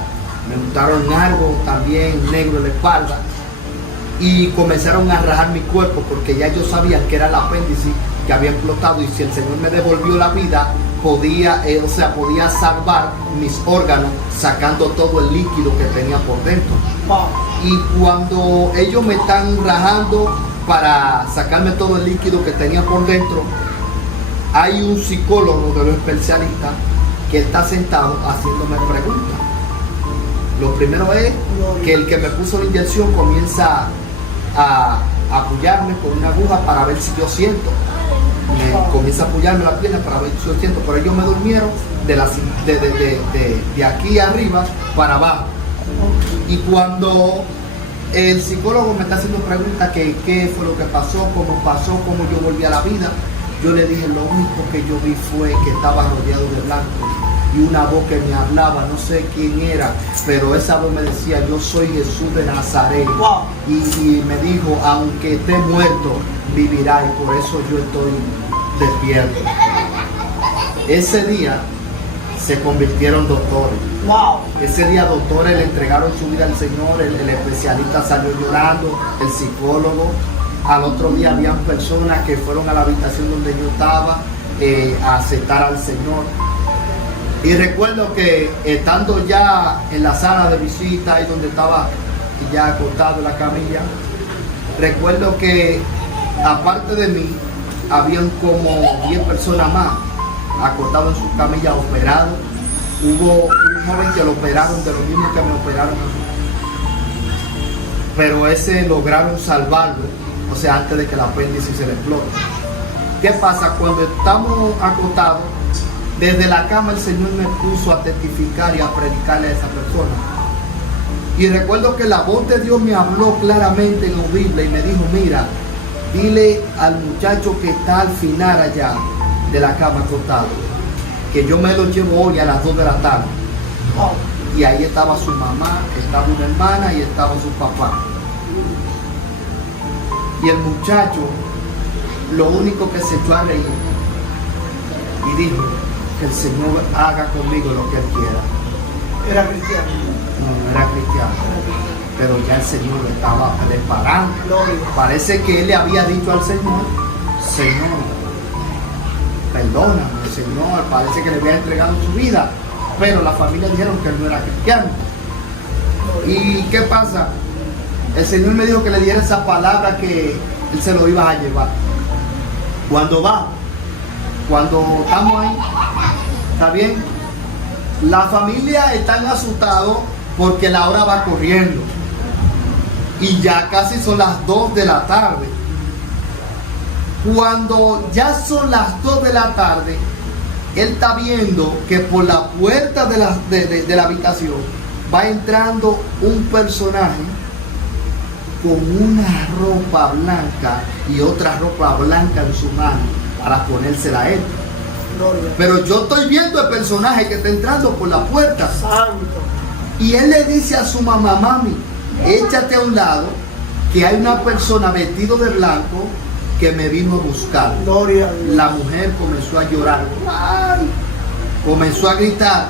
me untaron algo también negro en la espalda y comenzaron a rajar mi cuerpo, porque ya yo sabía que era el apéndice que había explotado, y si el Señor me devolvió la vida, podía salvar mis órganos sacando todo el líquido que tenía por dentro. Wow. Y cuando ellos me están rajando para sacarme todo el líquido que tenía por dentro, hay un psicólogo de los especialistas que está sentado haciéndome preguntas. Lo primero es que el que me puso la inyección comienza a apoyarme con una aguja para ver si yo siento. Comienza a apoyarme la pierna para ver si yo siento, pero ellos me durmieron de aquí arriba para abajo. Y cuando el psicólogo me está haciendo preguntas que qué fue lo que pasó, cómo yo volví a la vida, yo le dije, lo único que yo vi fue que estaba rodeado de blanco y una voz que me hablaba, no sé quién era, pero esa voz me decía, yo soy Jesús de Nazaret. Wow. Y me dijo, aunque esté muerto, vivirá, y por eso yo estoy despierto. Ese día se convirtieron doctores. Wow. Ese día doctores le entregaron su vida al Señor, el especialista salió llorando, el psicólogo. Al otro día habían personas que fueron a la habitación donde yo estaba a aceptar al Señor. Y recuerdo que estando ya en la sala de visita y donde estaba ya acostado en la camilla, recuerdo que aparte de mí habían como 10 personas más acostados en su camilla operados. Hubo un joven que lo operaron de los mismos que me operaron, pero ese lograron salvarlo, o sea, antes de que el apéndice se le explote. ¿Qué pasa? Cuando estamos acostados, desde la cama el Señor me puso a testificar y a predicarle a esa persona. Y recuerdo que la voz de Dios me habló claramente en la Biblia y me dijo, mira, dile al muchacho que está al final allá de la cama acostado, que yo me lo llevo hoy a las 2 de la tarde. Y ahí estaba su mamá, estaba una hermana y estaba su papá. Y el muchacho lo único que se echó a reír y dijo, que el Señor haga conmigo lo que Él quiera. Era cristiano. No era cristiano, pero ya el Señor lo estaba preparando. Parece que él le había dicho al Señor, Señor, perdóname, Señor, parece que le había entregado su vida, pero la familia dijeron que él no era cristiano. ¿Y qué pasa? El Señor me dijo que le diera esa palabra que él se lo iba a llevar. Cuando estamos ahí, ¿está bien? La familia está asustada porque la hora va corriendo. Y ya casi son las 2 de la tarde. Cuando ya son las 2 de la tarde, él está viendo que por la puerta de la habitación va entrando un personaje con una ropa blanca y otra ropa blanca en su mano para ponérsela a él. Pero yo estoy viendo el personaje que está entrando por la puerta. Santo. Y él le dice a su mamá, mami, échate a un lado, que hay una persona vestido de blanco que me vino a buscar. Gloria a Dios. La mujer comenzó a llorar. ¡Ay! Comenzó a gritar.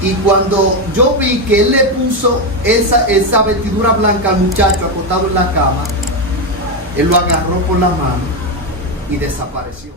Y cuando yo vi que él le puso esa vestidura blanca al muchacho acostado en la cama, él lo agarró por la mano y desapareció.